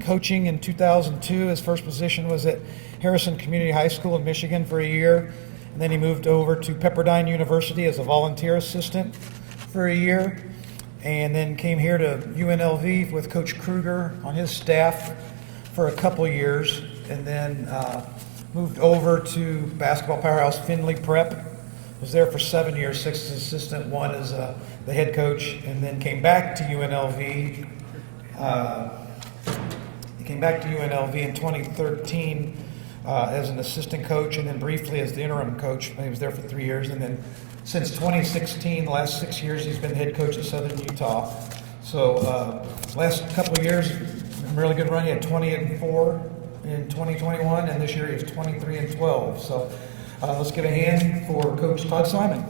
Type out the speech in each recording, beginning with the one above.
Coaching in 2002. His first position was at Harrison Community High School in Michigan for a year, and then he moved over to Pepperdine University as a volunteer assistant for a year, and then came here to UNLV with Coach Kruger on his staff for a couple years, and then moved over to basketball powerhouse Findlay Prep. Was there for 7 years, 6 as assistant, 1 as the head coach, and then came back to UNLV. He came back to UNLV in 2013 as an assistant coach, and then briefly as the interim coach. He was there for 3 years, and then since 2016, the last 6 years, he's been head coach at Southern Utah. So last couple of years, really good run. He had 20-4 in 2021, and this year he was 23-12. So let's give a hand for Coach Todd Simon.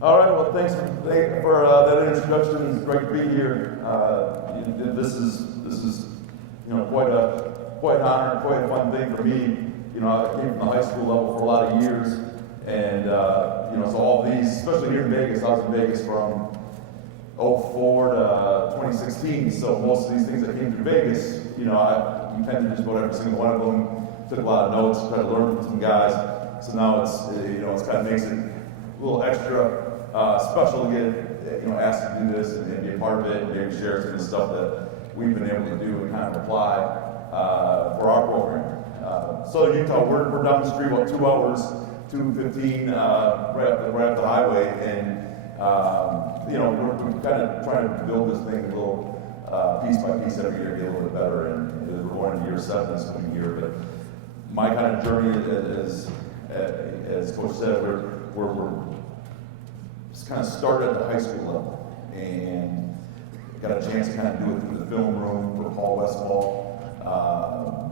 All right, well, thanks for that introduction. It's great to be here. This is quite an honor, quite a fun thing for me. I came from the high school level for a lot of years, and so all these, especially here in Vegas, I was in Vegas from 04 to 2016. So most of these things that came through Vegas, you tend to just go to every single one of them. Took a lot of notes, tried to learn from some guys. So now it's kind of makes it a little extra special to get asked to do this and be a part of it and maybe share some of the stuff that we've been able to do and kind of apply for our program. Southern Utah, we're down the street about 2 hours, 2:15 right up the highway, and we're kind of trying to build this thing a little piece by piece every year, get a little bit better. And we're going into year 7 this coming year, but my kind of journey as Coach said, we're just kind of started at the high school level and got a chance to kind of do it through the film room for Paul Westfall.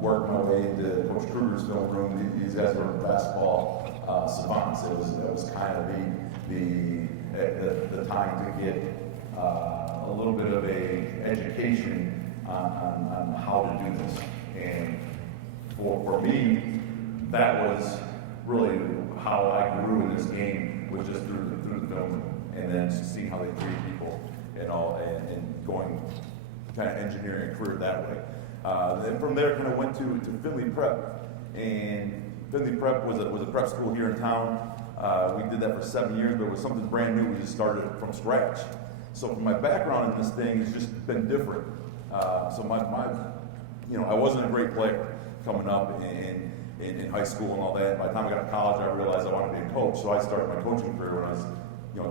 Worked my way into Coach Kruger's film room. These guys were basketball savants. It was kind of the time to get a little bit of a education on how to do this. And for me, that was really how I grew in this game, was just through the film room, and then seeing how they treat people and going kind of engineering a career that way. Then from there, kind of went to Findlay Prep, and Findlay Prep was a prep school here in town. We did that for 7 years, but it was something brand new. We just started from scratch. So my background in this thing has just been different. So I wasn't a great player coming up in high school and all that. By the time I got to college, I realized I wanted to be a coach. So I started my coaching career when I was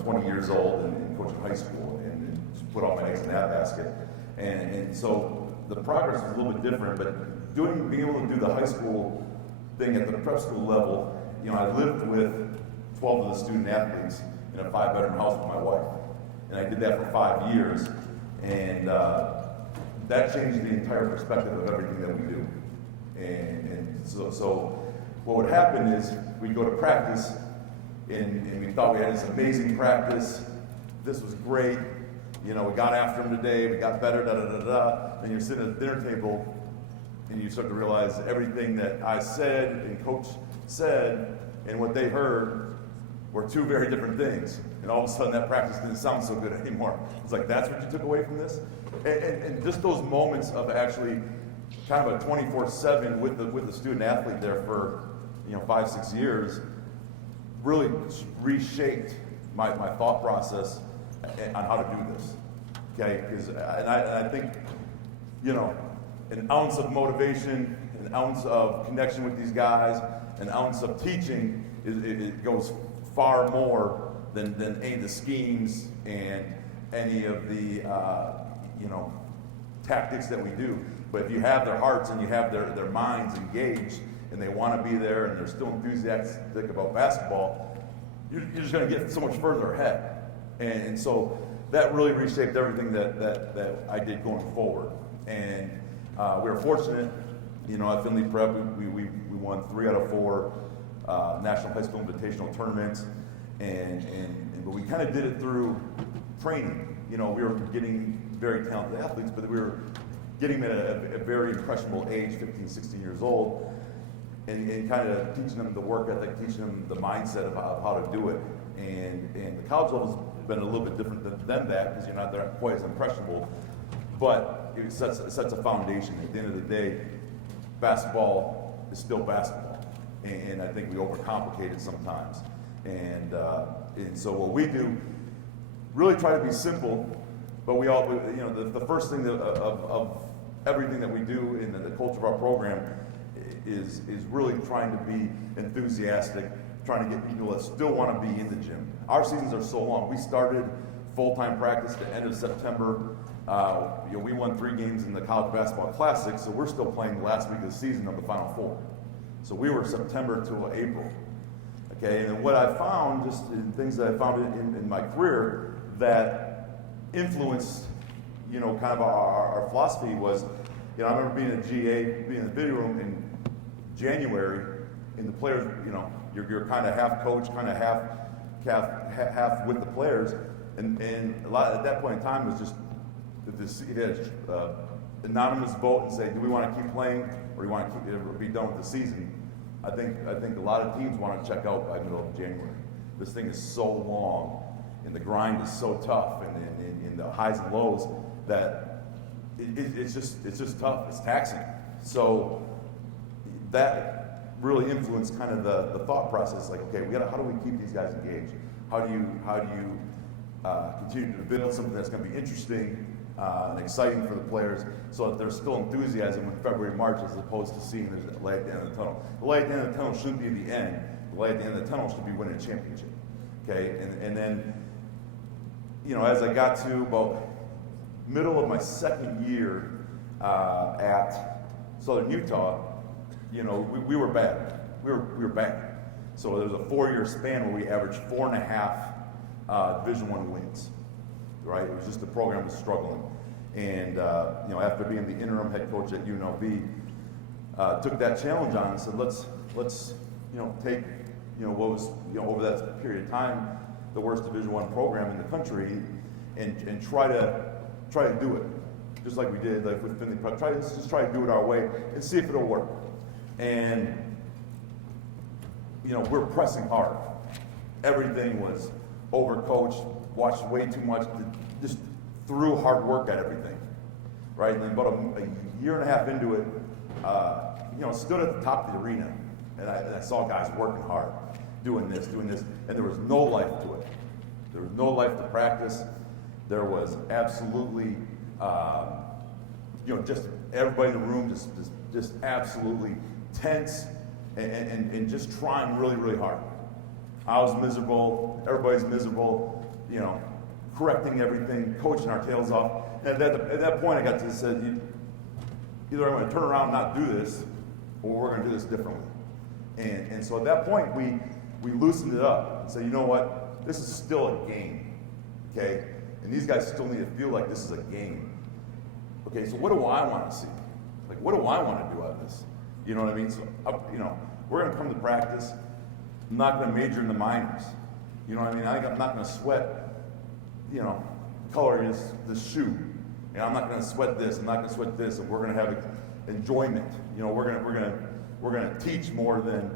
20 years old and coaching high school and just put all my eggs in that basket. And so the progress was a little bit different, but being able to do the high school thing at the prep school level, I lived with 12 of the student athletes in a 5-bedroom house with my wife. And I did that for 5 years. And that changed the entire perspective of everything that we do. And so what would happen is we'd go to practice, and we thought we had this amazing practice. This was great. We got after them today. We got better, da-da-da-da. And you're sitting at the dinner table, and you start to realize everything that I said and Coach said and what they heard were 2 very different things. And all of a sudden, that practice didn't sound so good anymore. It's like, that's what you took away from this? And just those moments of actually kind of a 24/7 with the student athlete there for 5-6 years really reshaped my thought process on how to do this. Okay, and I think an ounce of motivation, an ounce of connection with these guys, an ounce of teaching it goes far more than any of the schemes and any of the tactics that we do. But if you have their hearts and you have their minds engaged and they want to be there and they're still enthusiastic about basketball, you're just going to get so much further ahead. And so that really reshaped everything that I did going forward. And we were fortunate, at Findlay Prep, we won 3 out of 4 National High School Invitational tournaments, but we kind of did it through training. We were getting very talented athletes, but we were getting them at a very impressionable age, 15, 16 years old. and kind of teaching them the work ethic, teaching them the mindset of how to do it. And the college level's been a little bit different than that, because you're not there quite as impressionable, but it sets a foundation. At the end of the day, basketball is still basketball, and I think we overcomplicate it sometimes. And so what we do, really try to be simple, but the first thing of everything that we do in the culture of our program is really trying to be enthusiastic, trying to get people that still want to be in the gym. Our seasons are so long. We started full-time practice at the end of September. We won 3 games in the College Basketball Classic, so we're still playing the last week of the season of the Final Four. So we were September to April. Okay, and then what I found, just in things that I found in my career that influenced, kind of our philosophy was, I remember being at GA, being in the video room in January, and the players, you're kind of half coach, kind of half with the players, and a lot at that point in time was just it had anonymous vote and say, do we want to keep playing or do we want to be done with the season? I think a lot of teams want to check out by the middle of January. This thing is so long, and the grind is so tough, and the highs and lows that it's just tough. It's taxing. So that really influenced kind of the thought process. Like, okay, how do we keep these guys engaged? How do you continue to build something that's going to be interesting and exciting for the players, so that there's still enthusiasm in February, March, as opposed to seeing there's a light at the end of the tunnel. The light at the end of the tunnel shouldn't be the end. The light at the end of the tunnel should be winning a championship. Okay, and then, as I got to about middle of my second year at Southern Utah, we were bad. We were bad. So there was a 4-year span where we averaged 4.5 Division I wins. Right, it was just the program was struggling, and after being the interim head coach at UNLV, took that challenge on and said, let's take what was over that period of time the worst Division I program in the country, and try to do it just like we did with Finley Prep. Let's try to do it our way and see if it'll work. And we're pressing hard. Everything was overcoached. Watched way too much, just threw hard work at everything, right? And then about a year and a half into it, stood at the top of the arena, and I saw guys working hard, doing this, and there was no life to it. There was no life to practice. There was absolutely, just everybody in the room just absolutely tense and just trying really, really hard. I was miserable. Everybody's miserable. Correcting everything, coaching our tails off. And at that point, I got to say, either I'm going to turn around and not do this, or we're going to do this differently. And so at that point, we loosened it up and said, you know what? This is still a game, okay? And these guys still need to feel like this is a game. Okay, so what do I want to see? Like, what do I want to do out of this? You know what I mean? So, we're going to come to practice. I'm not going to major in the minors. You know what I mean? I'm not going to sweat, color this shoe. And I'm not going to sweat this. I'm not going to sweat this. And we're going to have enjoyment. We're going to teach more than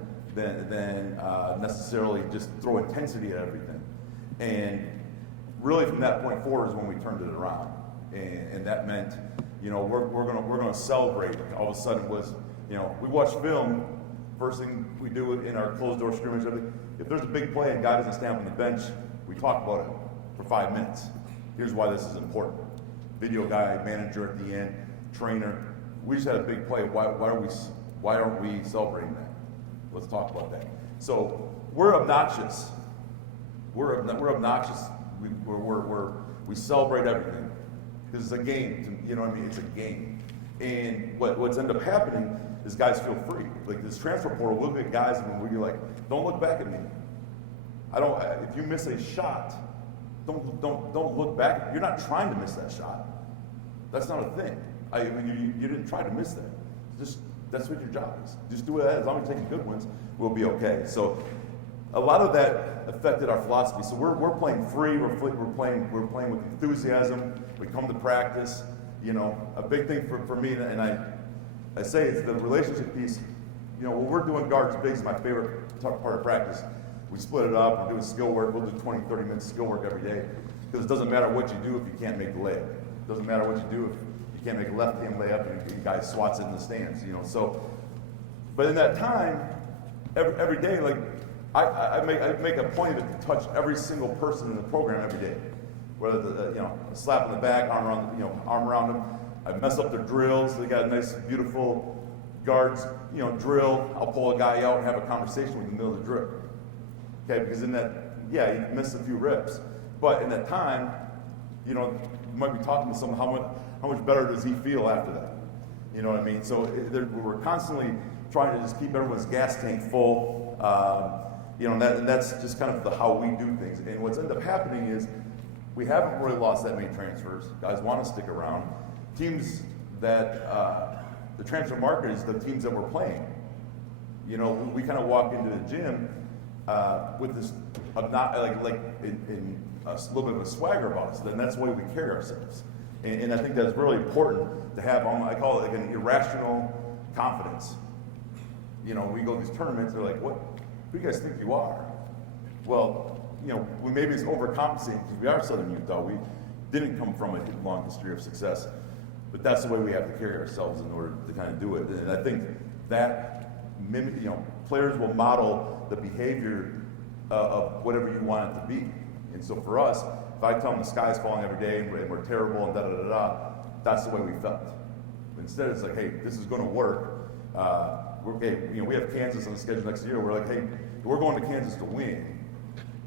necessarily just throw intensity at everything. And really, from that point forward is when we turned it around. And that meant, we're going to celebrate. All of a sudden, it was, we watch film. First thing we do in our closed door scrimmage, if there's a big play and a guy doesn't stand up on the bench, we talk about it for 5 minutes. Here's why this is important. Video guy, manager at the end, trainer. We just had a big play. Why aren't we celebrating that? Let's talk about that. So we're obnoxious. We're obnoxious. We celebrate everything. This is a game. You know what I mean? It's a game. And what's ended up happening is guys feel free. Like this transfer portal, we'll get guys and we'll be like, don't look back at me. If you miss a shot, don't look back. You're not trying to miss that shot. That's not a thing. You didn't try to miss that. That's what your job is. Just do it. As long as you're taking good ones, we'll be okay. So a lot of that affected our philosophy. So we're playing free. We're playing with enthusiasm. We come to practice. A big thing for me, and I say it's the relationship piece. when we're doing guards bigs is my favorite part of practice. We split it up, we're doing skill work, we'll do 20, 30 minutes skill work every day. Because it doesn't matter what you do if you can't make the layup. It doesn't matter what you do if you can't make a left hand layup and you guys swats it in the stands, So, but in that time, every day, like I make a point of it to touch every single person in the program every day. Whether a slap in the back, arm around them. I mess up their drills. They got a nice, beautiful guards, drill. I'll pull a guy out and have a conversation with him in the middle of the drill. Okay, because in that, you miss a few rips, but in that time, you might be talking to someone. How much better does he feel after that? You know what I mean? So we're constantly trying to just keep everyone's gas tank full. And that's just kind of how we do things. And what's ended up happening is we haven't really lost that many transfers. Guys want to stick around. Teams that the transfer market is the teams that we're playing. We kind of walk into the gym with this not in a little bit of a swagger about us. Then that's the way we carry ourselves. And I think that's really important to have. I call it like an irrational confidence. We go to these tournaments. They're like, "What? Who do you guys think you are?" Well, we maybe it's overcompensating because we are Southern Utah. We didn't come from a long history of success, but that's the way we have to carry ourselves in order to kind of do it. And I think that players will model the behavior of whatever you want it to be. And so for us, if I tell them the sky's falling every day and we're terrible and da-da-da-da, that's the way we felt. But instead, it's like, hey, this is going to work. We have Kansas on the schedule next year. We're like, hey, we're going to Kansas to win.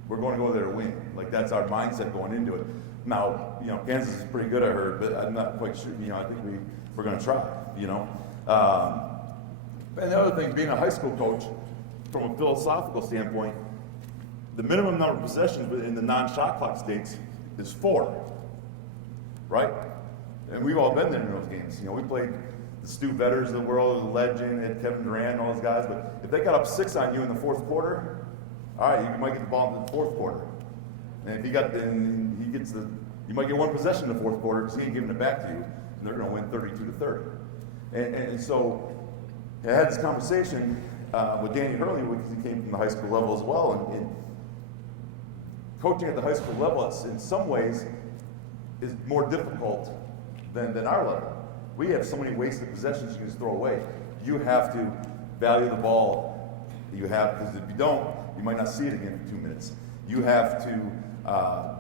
We're going to go there to win. Like, that's our mindset going into it. Now, Kansas is pretty good, I heard, but I'm not quite sure. I think we're going to try, And the other thing, being a high school coach, from a philosophical standpoint, the minimum number of possessions in the non-shot clock states is 4, right? And we've all been there in those games. We played the Stu Vetters of the world, the legend, and Kevin Durant, and all those guys. But if they got up 6 on you in the fourth quarter, all right, you might get the ball in the fourth quarter. And if you might get one possession in the fourth quarter because he ain't giving it back to you, and they're going to win 32-30. And so I had this conversation with Danny Hurley because he came from the high school level as well. And coaching at the high school level, in some ways, is more difficult than our level. We have so many wasted possessions you can just throw away. You have to value the ball. Because if you don't, you might not see it again for 2 minutes. You have to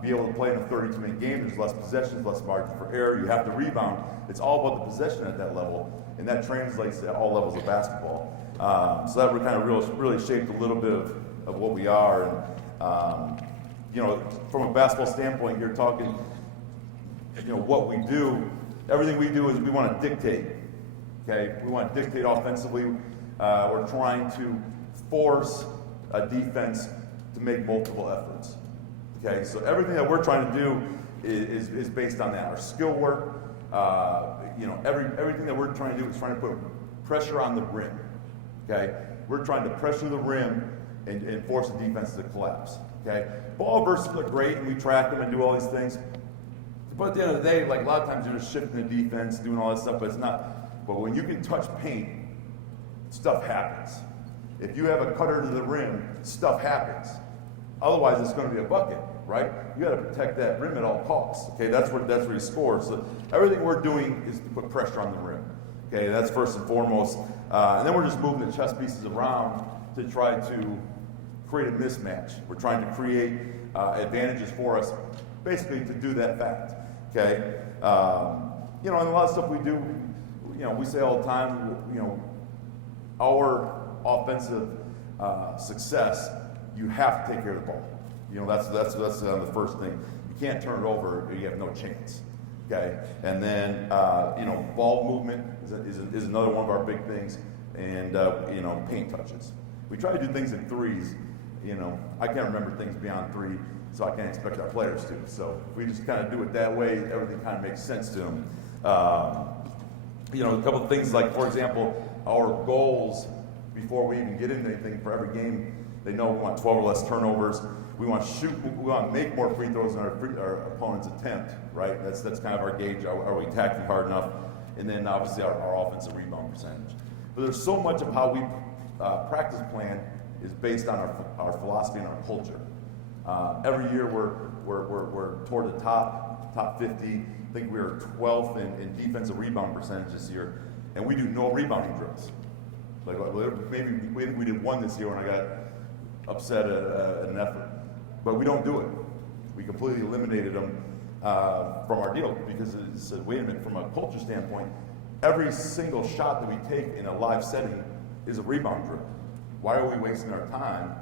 be able to play in a 32-minute game. There's less possessions, less margin for error. You have to rebound. It's all about the possession at that level, and that translates at all levels of basketball. So that kind of really shaped a little bit of what we are. And from a basketball standpoint, you're talking, what we do. Everything we do is we want to dictate. Okay, we want to dictate offensively. We're trying to force a defense to make multiple efforts. Okay, so everything that we're trying to do is based on that. Our skill work, everything that we're trying to do is trying to put pressure on the rim. Okay, we're trying to pressure the rim and force the defense to collapse. Okay, ball bursts are great, and we track them and do all these things. But at the end of the day, like a lot of times you're just shifting the defense, doing all that stuff, but it's not. But when you can touch paint, stuff happens. If you have a cutter to the rim, stuff happens. Otherwise, it's going to be a bucket, right? You got to protect that rim at all costs. Okay, that's where you score. So everything we're doing is to put pressure on the rim. Okay, that's first and foremost. And then we're just moving the chess pieces around to try to create a mismatch. We're trying to create advantages for us, basically to do that fact. Okay, and a lot of stuff we do. We say all the time. Our offensive success, you have to take care of the ball. That's the first thing. You can't turn it over, or you have no chance. Okay, and then ball movement is another one of our big things, and paint touches. We try to do things in threes. I can't remember things beyond 3, so I can't expect our players to. So if we just kind of do it that way, everything kind of makes sense to them. A couple of things like, for example, our goals before we even get into anything for every game, they know we want 12 or less turnovers. We want to shoot. We want to make more free throws than our opponent's attempt. Right? That's kind of our gauge. Are we attacking hard enough? And then obviously our offensive rebound percentage. But there's so much of how we practice plan is based on our philosophy and our culture. Every year we're toward the top 50. I think we were 12th in defensive rebound percentage this year, and we do no rebounding drills. Like maybe we did one this year when I got upset at an effort, but we don't do it. We completely eliminated them from our deal because it said, wait a minute, from a culture standpoint, every single shot that we take in a live setting is a rebound drill. Why are we wasting our time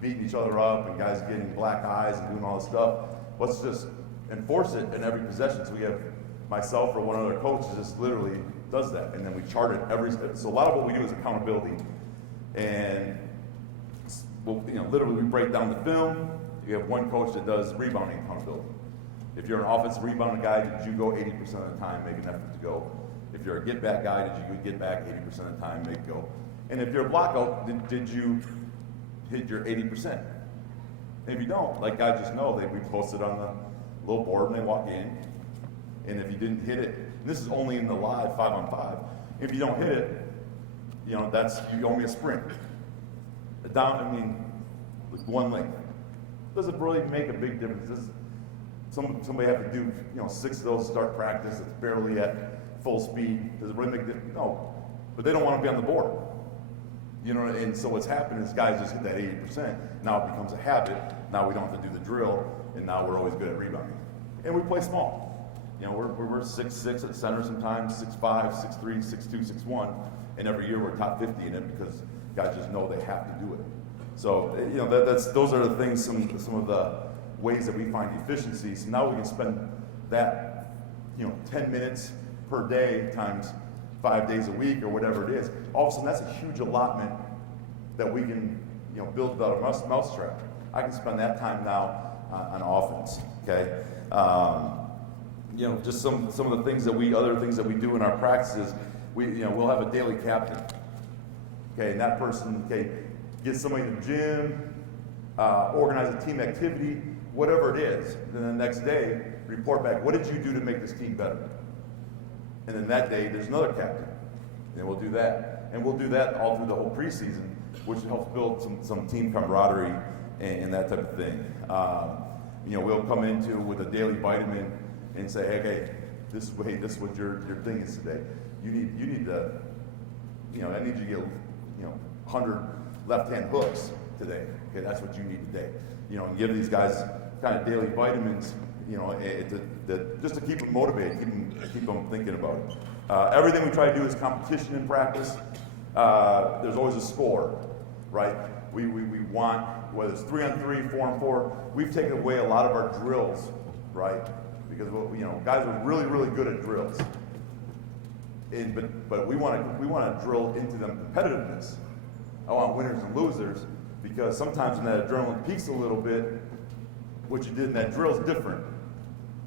beating each other up and guys getting black eyes and doing all this stuff? Let's just enforce it in every possession. So we have myself or one other coach just literally does that, and then we chart it every. So a lot of what we do is accountability, and literally we break down the film. You have one coach that does rebounding accountability. If you're an offensive rebounding guy, did you go 80% of the time, make an effort to go? If you're a get back guy, did you get back 80% of the time, make a go? And if you're a blockout, did you hit your 80%? If you don't, like guys just know, we post it on the little board and they walk in. And if you didn't hit it, and this is only in the live 5-on-5. If you don't hit it, you owe me a sprint. With one length. Doesn't really make a big difference. Somebody have to do 6 of those to start practice. It's barely at full speed. Does it really make a difference? No, but they don't want to be on the board. And so what's happened is guys just hit that 80%. Now it becomes a habit. Now we don't have to do the drill, and now we're always good at rebounding. And we play small. We're 6'6" at center sometimes, 6'5", 6'3", 6'2", 6'1", and every year we're top 50 in it because guys just know they have to do it. So those are the things, some of the ways that we find efficiencies. So now we can spend that 10 minutes per day times 5 days a week or whatever it is. All of a sudden that's a huge allotment that we can build out a mousetrap. I can spend that time now on offense. Okay. Just some of the things other things that we do in our practices. We'll have a daily captain. Okay, and that person, get somebody to the gym, organize a team activity, whatever it is. Then the next day, report back, what did you do to make this team better? And then that day, there's another captain. And we'll do that. And we'll do that all through the whole preseason, which helps build some team camaraderie and that type of thing. We'll come into with a daily vitamin and say, hey, this is what your thing is today. You need to, I need you to get 100 left-hand hooks today. Okay, that's what you need today. And give these guys kind of daily vitamins, just to keep them motivated, keep them thinking about it. Everything we try to do is competition in practice. There's always a score, right? We want, whether it's 3-on-3, 4-on-4, we've taken away a lot of our drills, right? Because guys are really, really good at drills. But we want to drill into them competitiveness. I want winners and losers, because sometimes when that adrenaline peaks a little bit, what you did in that drill is different.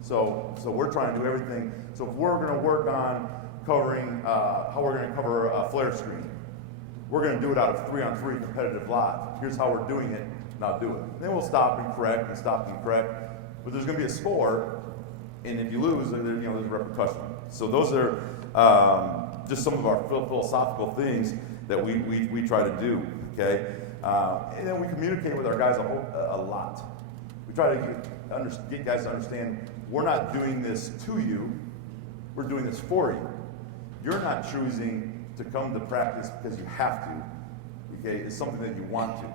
So we're trying to do everything. So if we're going to work on covering how we're going to cover a flare screen, we're going to do it out of 3-on-3 competitive live. Here's how we're doing it. Now do it. Then we'll stop and correct. But there's going to be a score, and if you lose, there's a repercussion. So those are just some of our philosophical things that we try to do. Okay, and then we communicate with our guys a lot. We try to get guys to understand we're not doing this to you, we're doing this for you. You're not choosing to come to practice because you have to. Okay, it's something that you want to.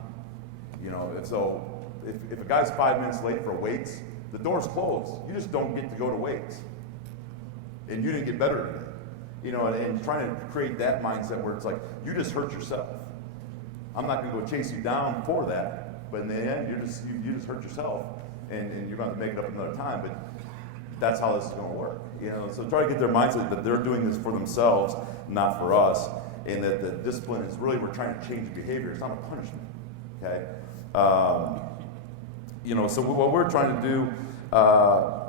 And so if a guy's 5 minutes late for weights, the door's closed. You just don't get to go to weights, and you didn't get better today. And trying to create that mindset where it's like you just hurt yourself. I'm not going to go chase you down for that, but in the end, you just hurt yourself, and you're going to make it up another time. But that's how this is going to work. So try to get their mindset that they're doing this for themselves, not for us, and that the discipline is really we're trying to change behavior. It's not a punishment. Okay. So what we're trying to do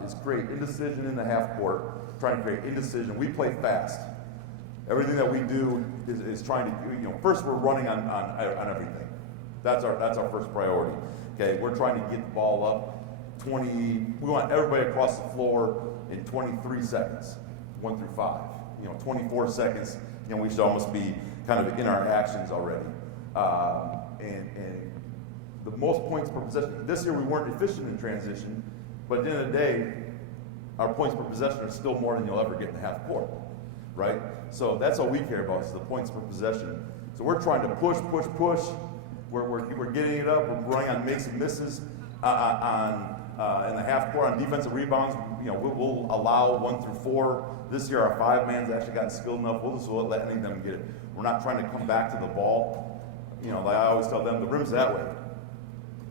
is create indecision in the half court. Trying to create indecision. We play fast. Everything that we do is trying to, first we're running on everything. That's our first priority. Okay, we're trying to get the ball up 20, we want everybody across the floor in 23 seconds, 1 through 5. 24 seconds, we should almost be kind of in our actions already. And the most points per possession. This year we weren't efficient in transition, but at the end of the day, our points per possession are still more than you'll ever get in the half court, right? So that's all we care about is the points per possession. So we're trying to push. We're getting it up. We're running on makes and misses in the half court on defensive rebounds. You know, we'll allow 1 through 4. This year our 5-man's actually gotten skilled enough. We'll just let any of them get it. We're not trying to come back to the ball. You know, like I always tell them, the rim's that way.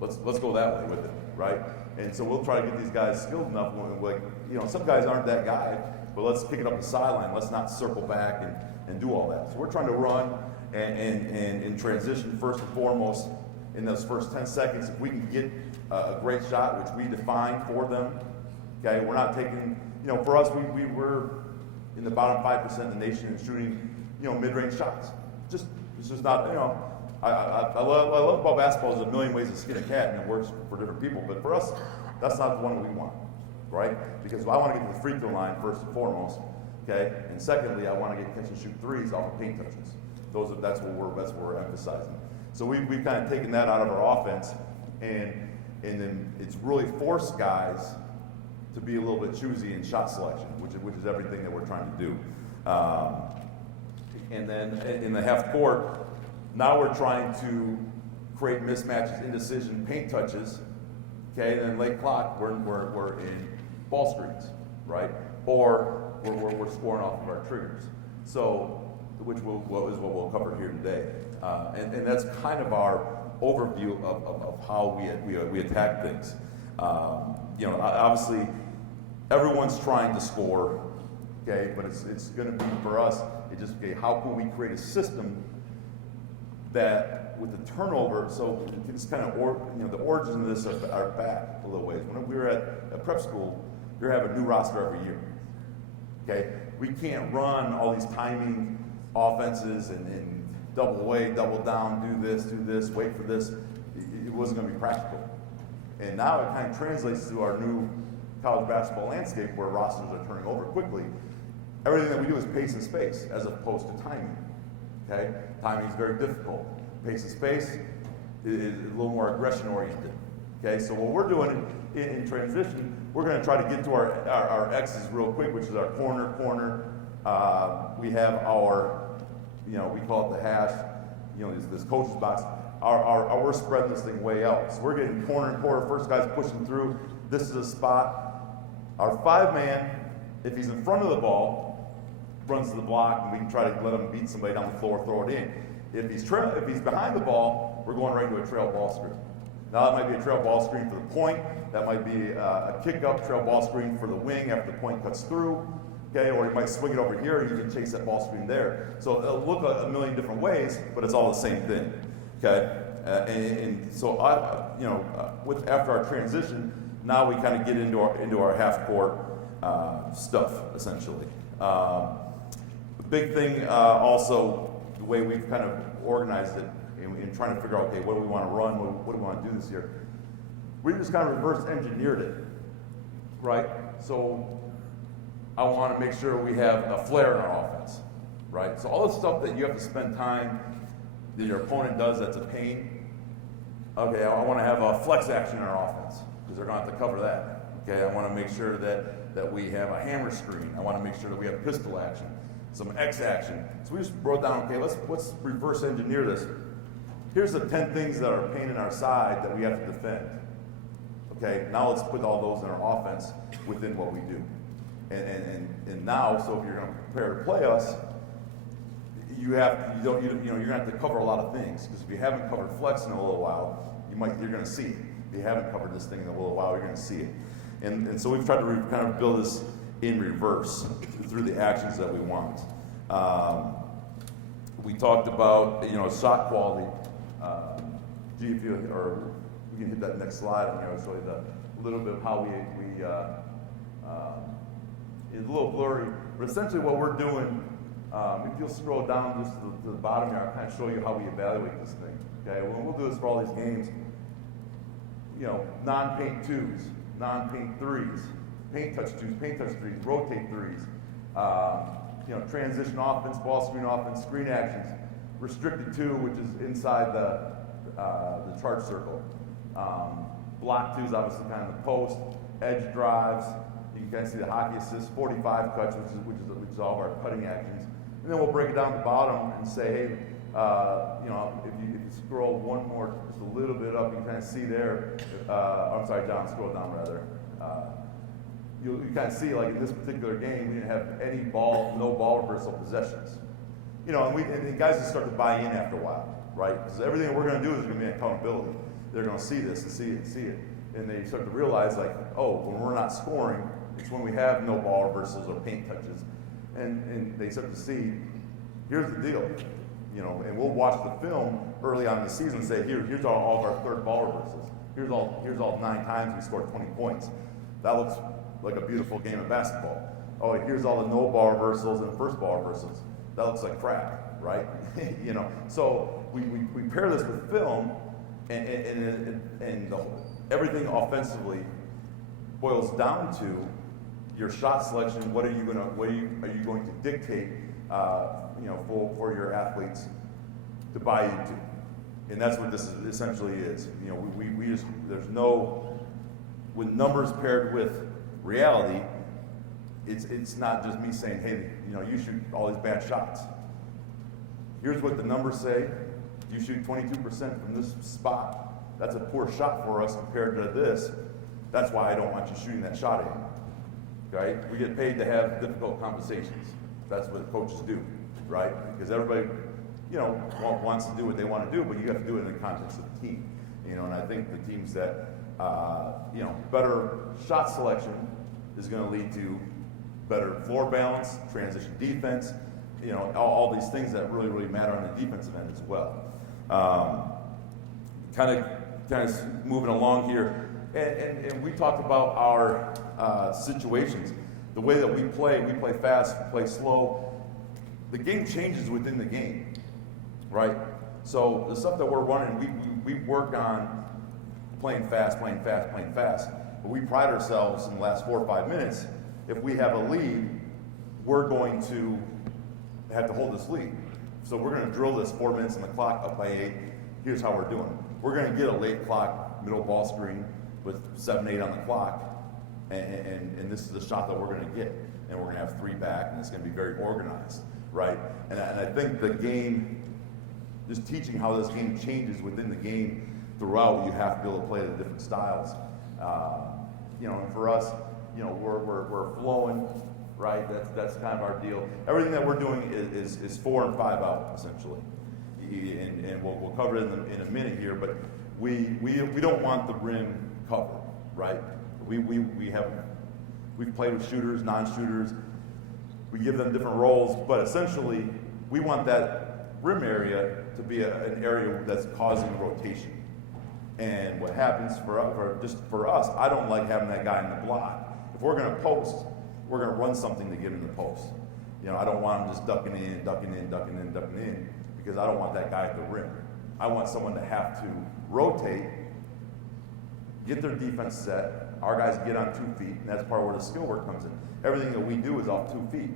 Let's go that way with it, right? And so we'll try to get these guys skilled enough. Like, you know, some guys aren't that guy, but let's pick it up the sideline. Let's not circle back and do all that. So we're trying to run and in transition first and foremost in those first 10 seconds. If we can get a great shot, which we define for them, okay, we're not taking, you know, for us, we were in the bottom 5% of the nation in shooting, you know, mid-range shots. It's just not, you know, I love about basketball. There's a million ways to skin a cat, and it works for different people. But for us, that's not the one we want, right? Because I want to get to the free throw line first and foremost, okay? And secondly, I want to get catch and shoot threes off of paint touches. That's what we're emphasizing. So we've kind of taken that out of our offense, and then it's really forced guys to be a little bit choosy in shot selection, which is everything that we're trying to do. And then in the half court, now we're trying to create mismatches, indecision, paint touches, okay? And then late clock, we're in ball screens, right? Or we're scoring off of our triggers. So, which is what we'll cover here today. And that's kind of our overview of how we attack things. You know, obviously, everyone's trying to score, okay? But it's going to be for us. It just okay. How can we create a system that with the turnover? So it's kind of the origins of this are back a little ways. When we were at prep school, we have a new roster every year. Okay, we can't run all these timing offenses and double away, double down, do this, wait for this. It wasn't going to be practical. And now it kind of translates to our new college basketball landscape where rosters are turning over quickly. Everything that we do is pace and space as opposed to timing. Okay, timing is very difficult. Pace and space is a little more aggression oriented. Okay, so what we're doing in transition, we're going to try to get to our X's real quick, which is our corner. We have our, you know, we call it the hash, you know, this coach's box. We're spreading this thing way out. So we're getting corner, first guy's pushing through. This is a spot. Our 5-man, if he's in front of the ball, runs to the block, and we can try to let him beat somebody down the floor, throw it in. If he's behind the ball, we're going right into a trail ball screen. Now that might be a trail ball screen for the point. That might be a kick-up trail ball screen for the wing after the point cuts through. Okay, or you might swing it over here, and you can chase that ball screen there. So it'll look a million different ways, but it's all the same thing. Okay, and so after our transition, now we kind of get into our half court stuff essentially. The big thing also, the way we've kind of organized it in trying to figure out, okay, what do we want to run, what do we want to do this year? We just kind of reverse engineered it, right? So I want to make sure we have a flare in our offense, right? So all the stuff that you have to spend time that your opponent does that's a pain, okay, I want to have a flex action in our offense because they're going to have to cover that. Okay, I want to make sure that we have a hammer screen. I want to make sure that we have pistol action, some X action. So we just wrote down, okay, let's reverse engineer this. Here's the 10 things that are a pain in our side that we have to defend. Okay, now let's put all those in our offense within what we do. And now, so if you're going to prepare to play us, you're going to have to cover a lot of things, because if you haven't covered flex in a little while, you're going to see it. If you haven't covered this thing in a little while, you're going to see it. And so we've tried to kind of build this in reverse through the actions that we want. We talked about, shot quality. We can hit that next slide. I'll show you a little bit of how it's a little blurry, but essentially what we're doing, if you'll scroll down just to the bottom here, I'll kind of show you how we evaluate this thing. Okay, we'll do this for all these games. Non-paint twos, non-paint threes, paint touch twos, paint touch threes, rotate threes, transition offense, ball screen offense, screen actions, restricted 2, which is inside the charge circle. Block 2 is obviously kind of the post, edge drives. You can kind of see the hockey assist, 45 cuts, which is all of our cutting actions. And then we'll break it down at the bottom and say, hey, you know, if you scroll one more, just a little bit up, you can kind of see there. I'm sorry, John, scroll down rather. You kind of see, like in this particular game, we didn't have any no ball reversal possessions. You know, and guys just start to buy in after a while, right? Because everything that we're going to do is going to be accountability. They're going to see this and see it and see it. And they start to realize, like, oh, when we're not scoring, it's when we have no ball reversals or paint touches. And they start to see, here's the deal. You know, and we'll watch the film early on in the season and say, here's all of our third ball reversals. Here's all 9 times we scored 20 points. That looks like a beautiful game of basketball. Oh, here's all the no ball reversals and first ball reversals. That looks like crap, right? You know, so we pair this with film, and everything offensively boils down to your shot selection. What are you going to dictate, you know, for your athletes to buy into? And that's what this essentially is. You know, we just, there's no, with numbers paired with reality, it's not just me saying, hey, you know, you shoot all these bad shots. Here's what the numbers say. You shoot 22% from this spot. That's a poor shot for us compared to this. That's why I don't want you shooting that shot anymore. Okay? We get paid to have difficult conversations. That's what coaches do, right? Because everybody, you know, wants to do what they want to do, but you have to do it in the context of the team. You know, and I think the teams that, you know, better shot selection is going to lead to better floor balance, transition defense, you know, all these things that really, really matter on the defensive end as well. Kind of moving along here, and we talked about our situations. The way that we play fast, we play slow. The game changes within the game, right? So the stuff that we're running, we work on playing fast. But we pride ourselves in the last 4 or 5 minutes. If we have a lead, we're going to have to hold this lead. So we're going to drill this 4 minutes on the clock, up by 8. Here's how we're doing. We're going to get a late clock, middle ball screen with 7, 8 on the clock, and this is the shot that we're going to get. And we're going to have 3 back, and it's going to be very organized, right? And I think the game, just teaching how this game changes within the game throughout, you have to be able to play the different styles. You know, and for us, you know, we're flowing, right? That's kind of our deal. Everything that we're doing is 4 and 5 out, essentially. And we'll cover it in a minute here, but we don't want the rim covered, right? We've played with shooters, non-shooters. We give them different roles, but essentially we want that rim area to be an area that's causing rotation. And what happens for us, I don't like having that guy in the block. If we're going to post, we're going to run something to get him in the post. You know, I don't want him just ducking in, because I don't want that guy at the rim. I want someone to have to rotate, get their defense set. Our guys get on 2 feet, and that's part of where the skill work comes in. Everything that we do is off 2 feet.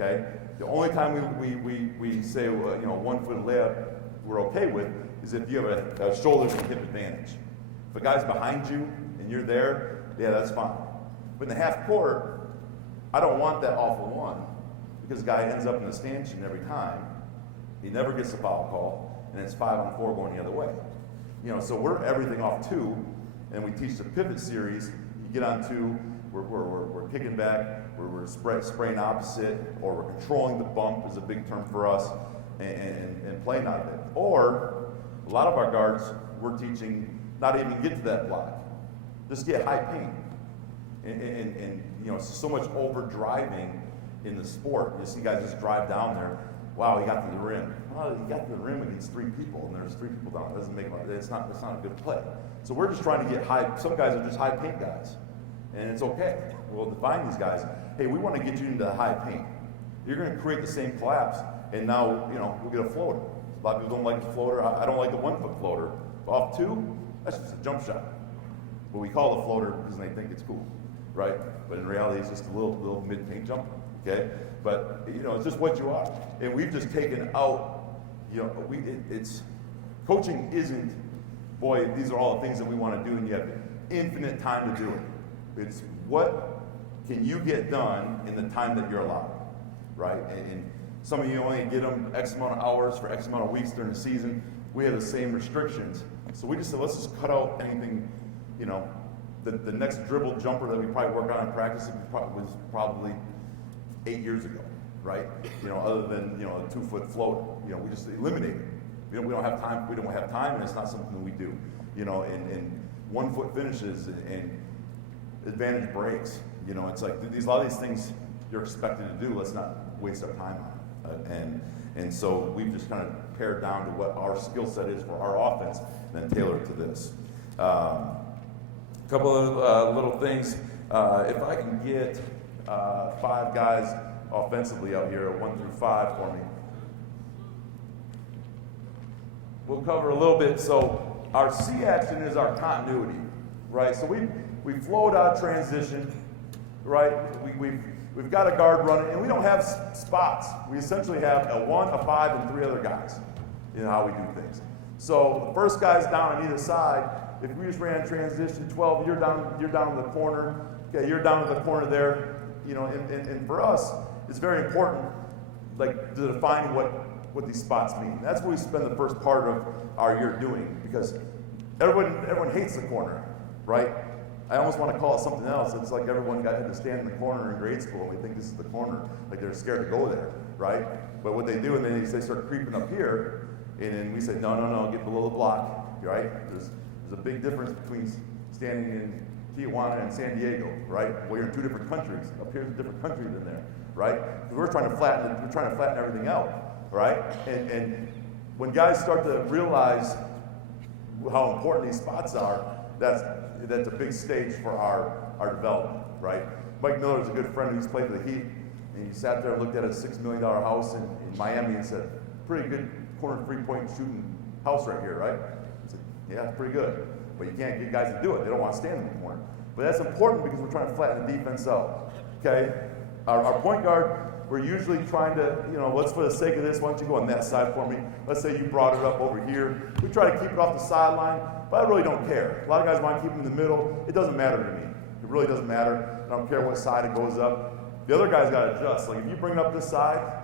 Okay. The only time we say, you know, 1 foot layup we're okay with is if you have a shoulder and hip advantage. If a guy's behind you and you're there, yeah, that's fine. But in the half court, I don't want that off of 1, because the guy ends up in the stanchion every time. He never gets the foul call, and it's 5 on 4 going the other way. You know, so we're everything off 2, and we teach the pivot series. You get on 2, we're kicking back, we're spraying opposite, or we're controlling the bump is a big term for us, and playing out of it. Or a lot of our guards, we're teaching not even get to that block, just get high paint. And you know, so much over driving in the sport. You see guys just drive down there. Wow, he got to the rim. Well, he got to the rim against 3 people, and there's 3 people down. It doesn't make it's not a good play. So we're just trying to get high. Some guys are just high paint guys, and it's okay. We'll define these guys. Hey, we want to get you into the high paint. You're going to create the same collapse, and now, you know, we'll get a floater. A lot of people don't like the floater. I don't like the 1 foot floater. Off 2, that's just a jump shot. But we call it a floater because they think it's cool, right? But in reality, it's just a little mid-paint jumper, okay? But, you know, it's just what you are. And we've just taken out You know, it's coaching isn't, boy, these are all the things that we want to do, and you have infinite time to do it. It's what can you get done in the time that you're allowed, right? And some of you only get them X amount of hours for X amount of weeks during the season. We have the same restrictions. So we just said, let's just cut out anything, you know, the next dribble jumper that we probably work on in practice was probably 8 years ago, right? You know, other than, you know, a 2-foot floater. You know, we just eliminate it. We don't have time, and it's not something we do. You know, and 1-foot finishes and advantage breaks. You know, it's like a lot of these things you're expected to do. Let's not waste our time on it. And so we've just kind of pared down to what our skill set is for our offense, and then tailor it to this. A couple of little things. If I can get 5 guys offensively out here, 1 through 5 for me. We'll cover a little bit. So our C action is our continuity, right? So we flowed out transition, right? We've got a guard running, and we don't have spots. We essentially have a 1, a 5, and 3 other guys in how we do things. So the first guy's down on either side. If we just ran transition 12, you're down in the corner. Okay, you're down in the corner there. You know, and for us, it's very important, like, to define what these spots mean. That's what we spend the first part of our year doing, because everyone hates the corner, right? I almost want to call it something else. It's like everyone had to stand in the corner in grade school, and we think this is the corner, like they're scared to go there, right? But what they do, and then they start creeping up here, and then we say, no, get below the block, right? There's a big difference between standing in Tijuana and San Diego, right? Well, you're in 2 different countries. Up here's a different country than there, right? We're trying to flatten everything out, right? And when guys start to realize how important these spots are, that's a big stage for our development, right? Mike Miller is a good friend who's played for the Heat, and he sat there and looked at a $6 million house in Miami and said, pretty good corner 3-point shooting house right here, right? I said, yeah, it's pretty good. But you can't get guys to do it. They don't want to stand in the corner. But that's important because we're trying to flatten the defense out, okay? Our point guard, we're usually trying to, you know, let's for the sake of this, why don't you go on that side for me? Let's say you brought it up over here. We try to keep it off the sideline, but I really don't care. A lot of guys want to keep it in the middle. It doesn't matter to me. It really doesn't matter. I don't care what side it goes up. The other guy's got to adjust. Like if you bring it up this side,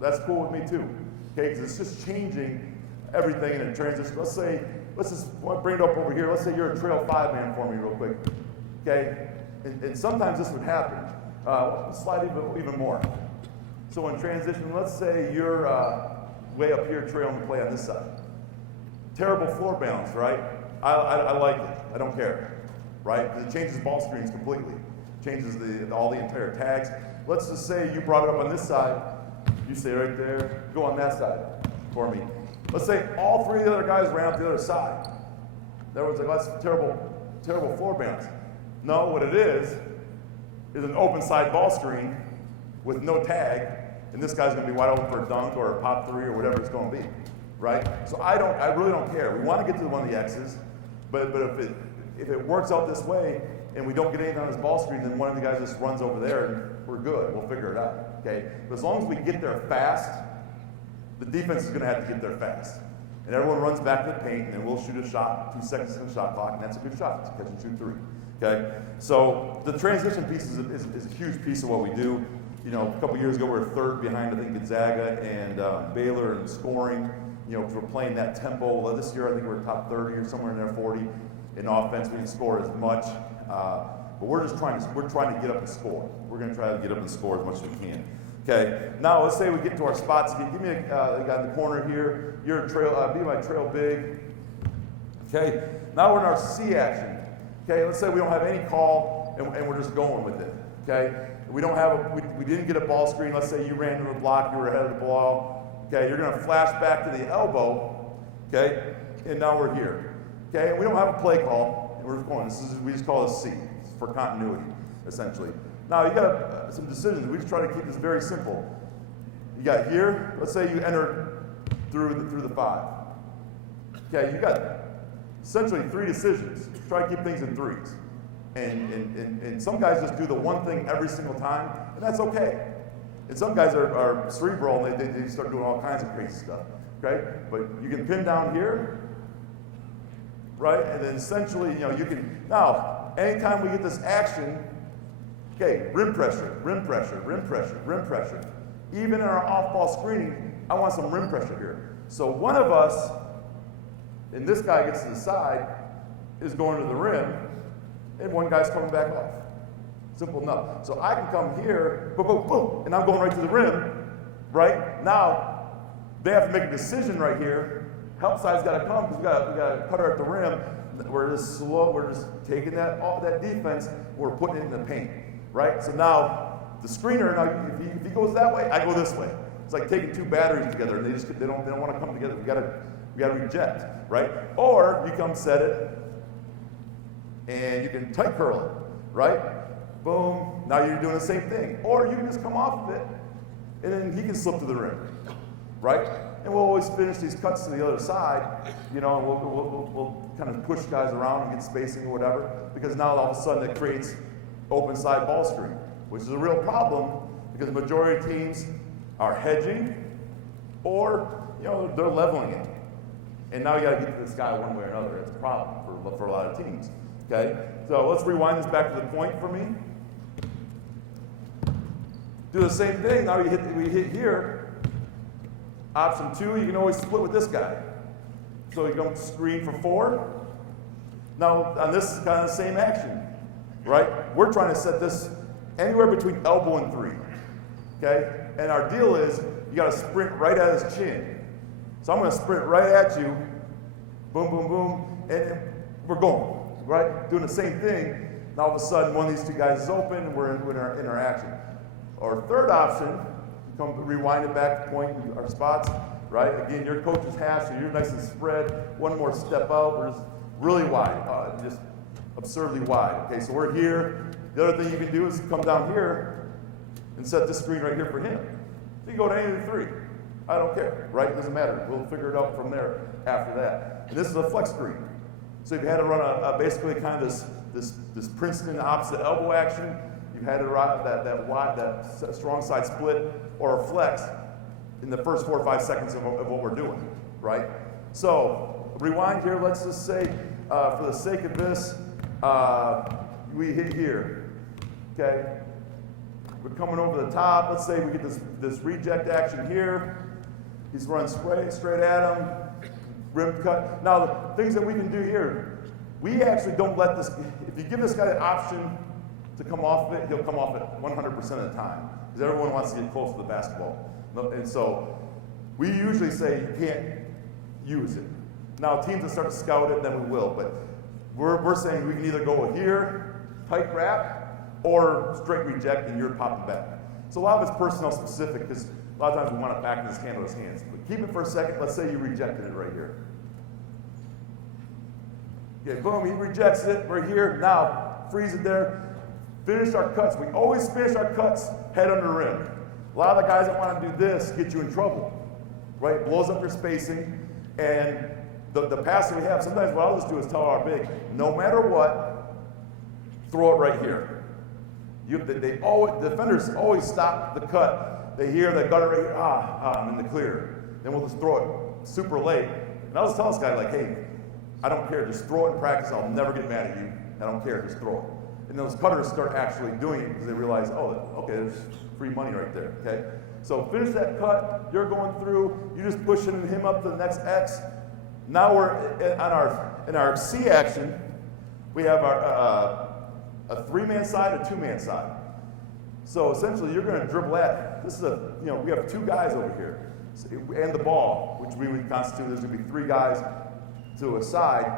that's cool with me too, okay? Because it's just changing everything in a transition. Let's just bring it up over here. Let's say you're a trail 5 man for me real quick, okay? And sometimes this would happen. Slide even more. So in transition, let's say you're way up here trailing the play on this side. Terrible floor balance, right? I like it. I don't care, right? Because it changes ball screens completely. Changes all the entire tags. Let's just say you brought it up on this side. You stay right there. Go on that side for me. Let's say all 3 of the other guys ran up the other side. That was like, that's terrible floor balance. No, what it is an open side ball screen with no tag, and this guy's going to be wide open for a dunk or a pop 3 or whatever it's going to be, right? So I really don't care. We want to get to one of the X's, but if it works out this way and we don't get anything on this ball screen, then one of the guys just runs over there and we're good. We'll figure it out, okay? But as long as we get there fast, the defense is going to have to get there fast. And everyone runs back to the paint, and then we'll shoot a shot, 2 seconds in the shot clock, and that's a good shot. It's catch and shoot 3. Okay? So the transition piece is a huge piece of what we do. You know, a couple years ago, we were 3rd behind, I think, Gonzaga and Baylor in scoring. You know, because we're playing that tempo. Well, this year, I think we're top 30 or somewhere in there, 40. In offense, we didn't score as much. But we're trying to get up and score. We're going to try to get up and score as much as we can. Okay, now let's say we get to our spots. Give me a guy in the corner here. You're a trail, be my trail big. Okay, now we're in our C action. Okay, let's say we don't have any call and we're just going with it. Okay, we didn't get a ball screen. Let's say you ran to the block, you were ahead of the ball. Okay, you're going to flash back to the elbow. Okay, and now we're here. Okay, and we don't have a play call. We're just going. We just call it C. It's for continuity, essentially. Now, you got some decisions. We just try to keep this very simple. You got here, let's say you enter through the 5. Okay, you got essentially 3 decisions. Try to keep things in 3s. And some guys just do the one thing every single time, and that's okay. And some guys are cerebral, and they start doing all kinds of crazy stuff. okay? But you can pin down here, right? And then essentially, you can, now, anytime we get this action, okay, rim pressure, rim pressure, rim pressure, rim pressure. Even in our off-ball screening, I want some rim pressure here. So one of us, and this guy gets to the side, is going to the rim, and one guy's coming back off. Simple enough. So I can come here, boom, boom, boom, and I'm going right to the rim, right? Now, they have to make a decision right here. Help side's got to come because we got to cut her at the rim. We're just slow. We're just taking that defense. We're putting it in the paint, right? So now the screener. Now if he goes that way, I go this way. It's like taking two batteries together, and they don't want to come together. We got to reject, right? Or you come set it, and you can tight curl it, right? Boom. Now you're doing the same thing. Or you can just come off of it, and then he can slip to the rim, right? And we'll always finish these cuts to the other side, and we'll kind of push guys around and get spacing or whatever, because now all of a sudden it creates open side ball screen, which is a real problem because the majority of teams are hedging or, they're leveling it. And now you got to get to this guy one way or another. It's a problem for a lot of teams, okay? So let's rewind this back to the point for me. Do the same thing. Now we hit here. Option 2, you can always split with this guy. So you come screen for 4. Now, on this is kind of the same action, right? We're trying to set this anywhere between elbow and 3, okay? And our deal is you got to sprint right at his chin. So I'm going to sprint right at you, boom, boom, boom, and we're going, right? Doing the same thing. Now all of a sudden, one of these two guys is open, and we're in our action. Or third option, come rewind it back to point our spots, right? Again, your coach is half, so you're nice and spread. One more step out, we're just really wide, just absurdly wide. Okay, so we're here. The other thing you can do is come down here and set this screen right here for him. So you go to any of the 3. I don't care, right? It doesn't matter. We'll figure it out from there after that. And this is a flex screen. So if you had to run basically kind of this Princeton opposite elbow action, you had to run that strong side split or a flex in the first 4 or 5 seconds of what we're doing, right? So rewind here. Let's just say, for the sake of this, we hit here, okay? We're coming over the top. Let's say we get this reject action here. He's running straight at him, rim cut. Now, the things that we can do here, we actually don't let this, if you give this guy the option to come off of it, he'll come off it 100% of the time, because everyone wants to get close to the basketball. And so we usually say you can't use it. Now, teams that start to scout it, then we will, but we're saying we can either go here, tight wrap, or straight reject, and you're popping back. So a lot of it's personnel specific, because a lot of times we want it back in his hand with his hands. But keep it for a second. Let's say you rejected it right here. Okay, boom, he rejects it right here. Now, freeze it there. Finish our cuts. We always finish our cuts head under rim. A lot of the guys that want to do this get you in trouble, right? It blows up your spacing. And the pass that we have, sometimes what I'll just do is tell our big, no matter what, throw it right here. The defenders always stop the cut. They hear, they got it right here, I'm in the clear. Then we'll just throw it super late. And I'll just tell this guy, like, hey, I don't care, just throw it in practice, I'll never get mad at you. I don't care, just throw it. And those cutters start actually doing it because they realize, oh, okay, there's free money right there, okay? So finish that cut, you're going through, you're just pushing him up to the next X. Now we're in our C action, we have a 3-man side, a 2-man side. So essentially, you're going to dribble at. This is we have 2 guys over here, and the ball, which we would constitute. There's going to be 3 guys to a side.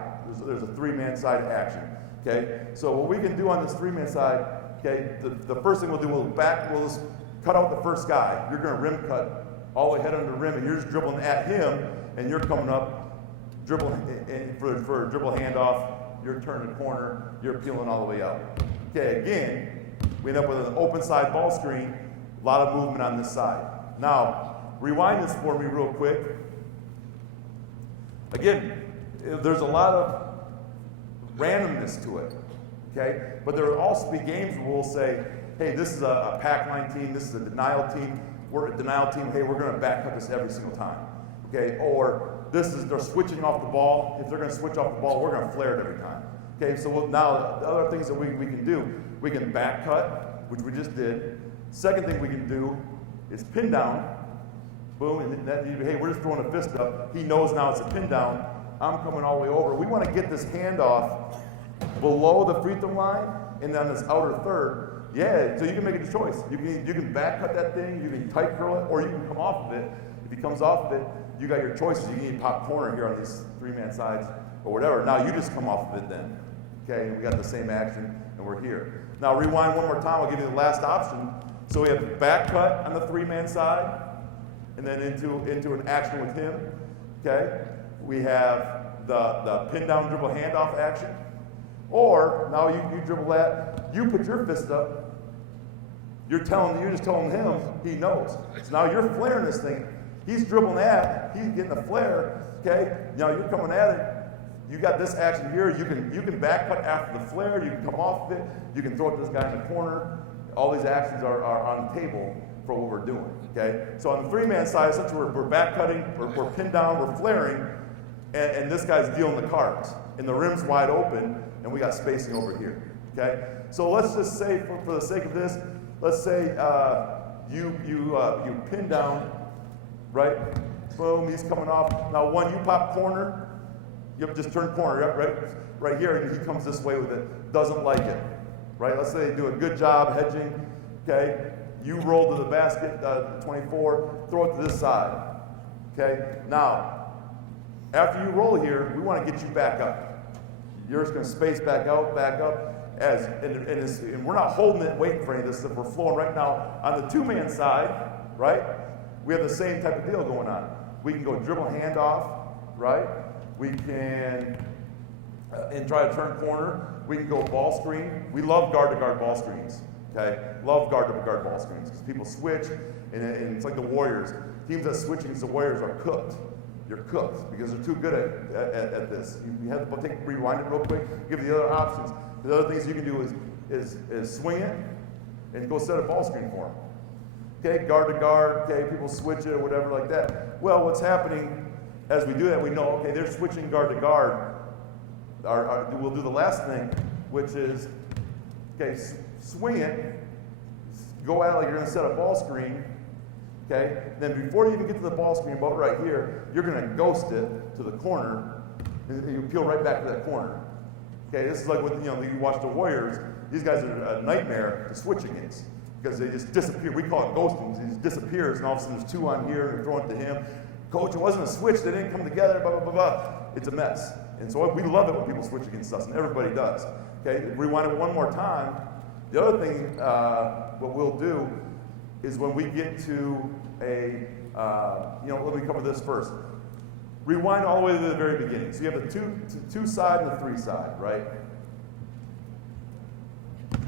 There's a 3-man side action. Okay. So what we can do on this 3-man side, okay, the first thing we'll do, we'll just cut out the first guy. You're going to rim cut all the way head under the rim, and you're just dribbling at him, and you're coming up, dribbling for a dribble handoff. You're turning the corner. You're peeling all the way out. Okay. Again. We end up with an open side ball screen, a lot of movement on this side. Now, rewind this for me real quick. Again, there's a lot of randomness to it, okay? But there will also be games where we'll say, hey, this is a pack line team, this is a denial team, we're a denial team, hey, we're gonna back cut this every single time. Okay, or they're switching off the ball. If they're going to switch off the ball, we're going to flare it every time. Okay, so now the other things that we can do, we can back cut, which we just did. Second thing we can do is pin down. Boom, and that, hey, we're just throwing a fist up. He knows now it's a pin down. I'm coming all the way over. We want to get this handoff below the free throw line and then this outer third. Yeah, so you can make a choice. You can back cut that thing, you can tight curl it, or you can come off of it. If he comes off of it, you got your choices. You can pop corner here on these three-man sides or whatever. Now you just come off of it then. Okay, we got the same action and we're here. Now rewind one more time, I'll give you the last option. So we have back cut on the three-man side and then into an action with him. Okay, we have the pin down dribble handoff action. Or now you dribble that, you put your fist up, you're just telling him, he knows. So now you're flaring this thing. He's dribbling that, he's getting the flare, okay? Now you're coming at it, you got this action here, you can back cut after the flare, you can come off of it, you can throw it to this guy in the corner. All these actions are on the table for what we're doing, okay? So on the three-man side, essentially we're back cutting, we're pinned down, we're flaring, and this guy's dealing the cards. And the rim's wide open, and we got spacing over here, okay? So let's just say, for the sake of this, let's say you pin down, right? Boom, he's coming off. Now when you pop corner, you just turn corner, right here, and he comes this way with it, doesn't like it, right? Let's say they do a good job hedging, okay? You roll to the basket, 24, throw it to this side, okay? Now, after you roll here, we want to get you back up. You're just going to space back up, and we're not holding it, waiting for any of this stuff. We're flowing right now. On the two-man side, right, we have the same type of deal going on. We can go dribble handoff, right? We can, and try to turn corner. We can go ball screen. We love guard-to-guard ball screens, okay? Love guard-to-guard ball screens because people switch, and it's like the Warriors. Teams that switch against the Warriors are cooked. You're cooked because they're too good at this. You have to rewind it real quick, give you the other options. The other things you can do is swing it and go set a ball screen for them. Okay, guard to guard, okay, people switch it or whatever like that. Well, what's happening as we do that, we know, okay, they're switching guard to guard. We'll do the last thing, which is, okay, swing it, go at it like you're gonna set a ball screen. Okay, then before you even get to the ball screen, about right here, you're going to ghost it to the corner, and you peel right back to that corner. Okay, this is like when you watch the Warriors. These guys are a nightmare to switch against because they just disappear. We call it ghosting. He just disappears, and all of a sudden there's two on here, and they're throwing it to him. Coach, it wasn't a switch. They didn't come together. Blah blah blah blah. It's a mess, and so we love it when people switch against us, and everybody does. Okay, rewind it one more time. The other thing, what we'll do is when we get to let me cover this first. Rewind all the way to the very beginning. So you have the two side and the three side, right?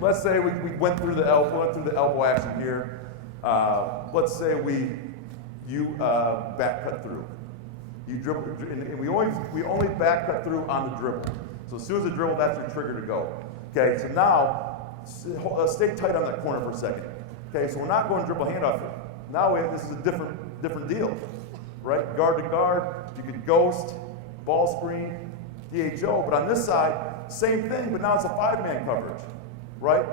Let's say we went through the elbow action here. Let's say you back cut through. You dribble, and we only back cut through on the dribble. So as soon as the dribble, that's your trigger to go. Okay, so now stay tight on that corner for a second. Okay, so we're not going dribble handoff. Now this is a different deal, right? Guard to guard, you could ghost, ball screen, DHO, but on this side, same thing, but now it's a five-man coverage, right?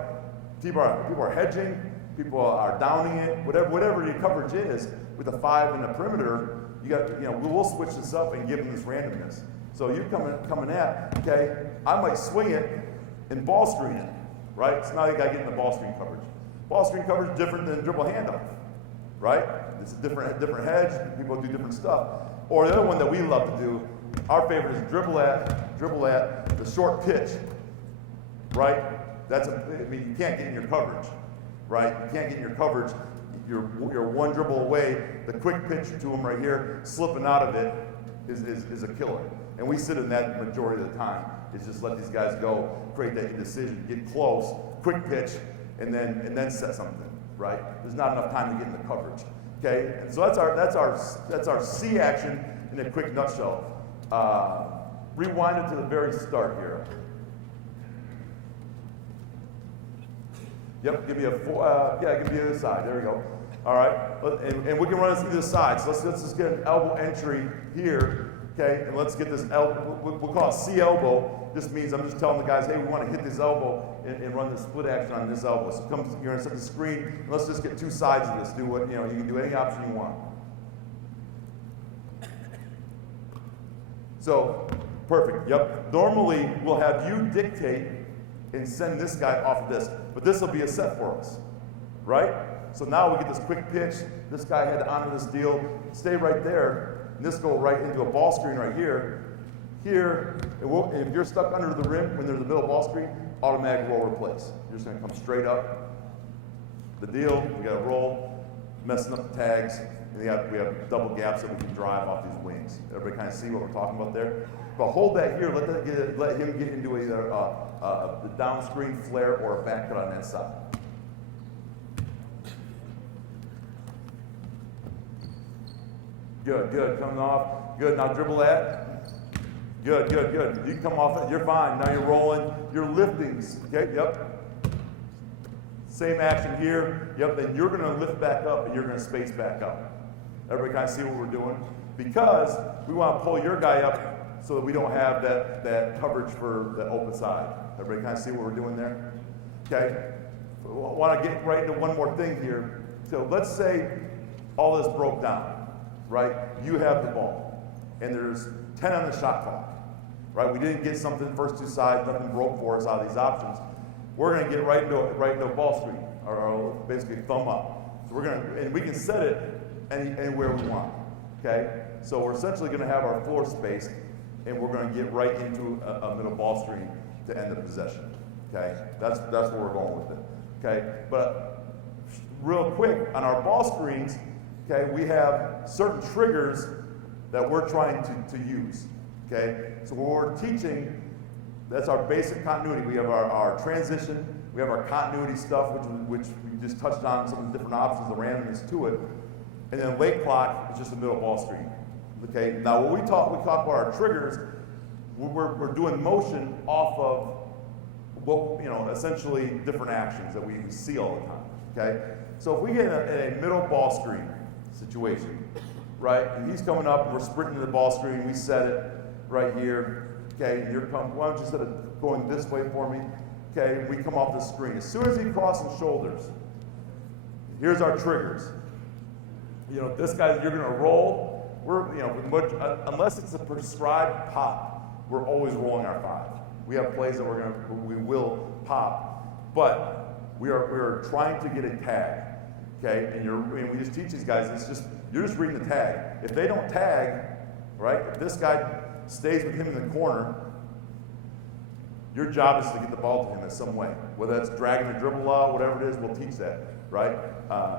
People are hedging, people are downing it, whatever your coverage is, with a five in the perimeter, we'll switch this up and give them this randomness. So you coming at, okay, I might swing it and ball screen it, right? So now you got to get in the ball screen coverage. Ball screen coverage is different than dribble handoff, right? It's a different hedge. People do different stuff. Or the other one that we love to do, our favorite is dribble at the short pitch, right? You can't get in your coverage, right? You can't get in your coverage. You're one dribble away. The quick pitch to them right here, slipping out of it is a killer. And we sit in that majority of the time. Is just let these guys go, create that indecision, get close, quick pitch, and then set something, right? There's not enough time to get in the coverage. Okay, and so that's our C action in a quick nutshell. Rewind it to the very start here. Yep, give me a give me the other side. There we go. All right, and we can run this either side. So let's just get an elbow entry here, okay? And let's get this elbow, we'll call it C elbow. This means I'm just telling the guys, hey, we want to hit this elbow and run the split action on this elbow. So you're gonna set the screen, and let's just get two sides of this. Do what, you can do any option you want. So, perfect, yep. Normally, we'll have you dictate and send this guy off of this, but this will be a set for us, right? So now we get this quick pitch. This guy had to honor this deal, stay right there, and this go right into a ball screen right here. Here, and if you're stuck under the rim when there's a middle ball screen, automatic roll replace. You're just gonna come straight up. The deal, we gotta roll, messing up the tags, and we have double gaps that we can drive off these wings. Everybody kind of see what we're talking about there? But hold that here, let him get into either the down screen flare or a back cut on that side. Good, coming off. Good, now dribble that. Good. You can come off it, you're fine. Now you're rolling, you're lifting, okay, yep. Same action here, yep, then you're gonna lift back up and you're gonna space back up. Everybody kind of see what we're doing? Because we wanna pull your guy up so that we don't have that coverage for the open side. Everybody kind of see what we're doing there? Okay, I wanna get right into one more thing here. So let's say all this broke down, right? You have the ball, and there's 10 on the shot clock, right? We didn't get something first two sides, nothing broke for us out of these options. We're gonna get right into a ball screen, or basically thumb up. So and we can set it anywhere we want, okay? So we're essentially gonna have our floor spaced, and we're gonna get right into a middle ball screen to end the possession, okay? That's where we're going with it, okay? But real quick, on our ball screens, okay, we have certain triggers that we're trying to use, okay? So when we're teaching, that's our basic continuity. We have our transition, we have our continuity stuff, which we just touched on, some of the different options, the randomness to it. And then late clock is just a middle ball screen, okay? Now when we talk about our triggers, we're doing motion off of what, essentially different actions that we see all the time, okay? So if we get a middle ball screen situation, right? And he's coming up, and we're sprinting to the ball screen, we set it right here, okay? And why don't you set it going this way for me? Okay, we come off the screen. As soon as he crosses shoulders, here's our triggers. This guy, you're gonna roll. Unless it's a prescribed pop, we're always rolling our 5. We have plays that we will pop, but we are trying to get a tag, okay? And we just teach these guys, you're just reading the tag. If they don't tag, right, if this guy stays with him in the corner, your job is to get the ball to him in some way. Whether that's dragging the dribble out, whatever it is, we'll teach that, right?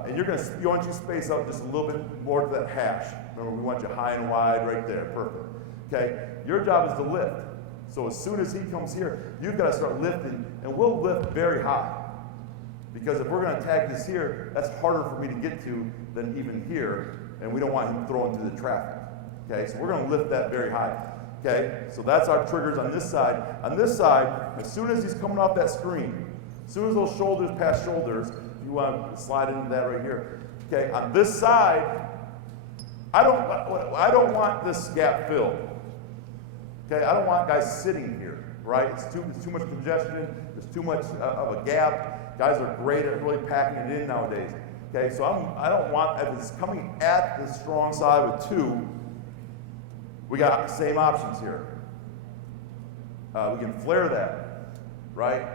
And you want you to space out just a little bit more to that hash. Remember, we want you high and wide right there, perfect. Okay, your job is to lift. So as soon as he comes here, you've got to start lifting, and we'll lift very high. Because if we're going to tag this here, that's harder for me to get to than even here, and we don't want him throwing through the traffic. Okay, so we're going to lift that very high. Okay, so that's our triggers on this side. On this side, as soon as he's coming off that screen, as soon as those shoulders pass shoulders, you want to slide into that right here. Okay, on this side, I don't want this gap filled. Okay, I don't want guys sitting here, right? It's too much congestion. There's too much of a gap. Guys are great at really packing it in nowadays. Okay, so I don't want, if it's coming at the strong side with 2, we got the same options here. We can flare that, right?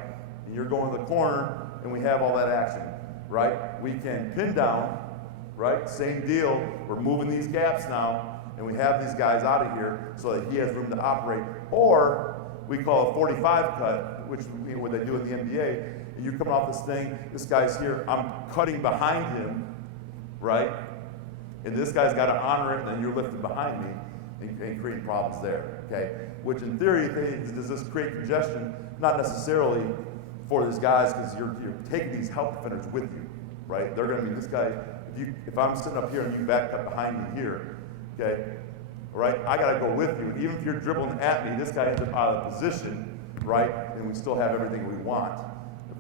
And you're going to the corner, and we have all that action, right? We can pin down, right? Same deal. We're moving these gaps now, and we have these guys out of here so that he has room to operate. Or we call a 45 cut, which what they do in the NBA. And you come off this thing, this guy's here, I'm cutting behind him, right? And this guy's got to honor it, and then you're lifting behind me. And creating problems there, okay? Which in theory, does this create congestion? Not necessarily for these guys, because you're taking these help defenders with you, right? They're gonna be this guy, if I'm sitting up here and you back up behind me here, okay? Right, I gotta go with you. Even if you're dribbling at me, this guy ends up out of position, right? And we still have everything we want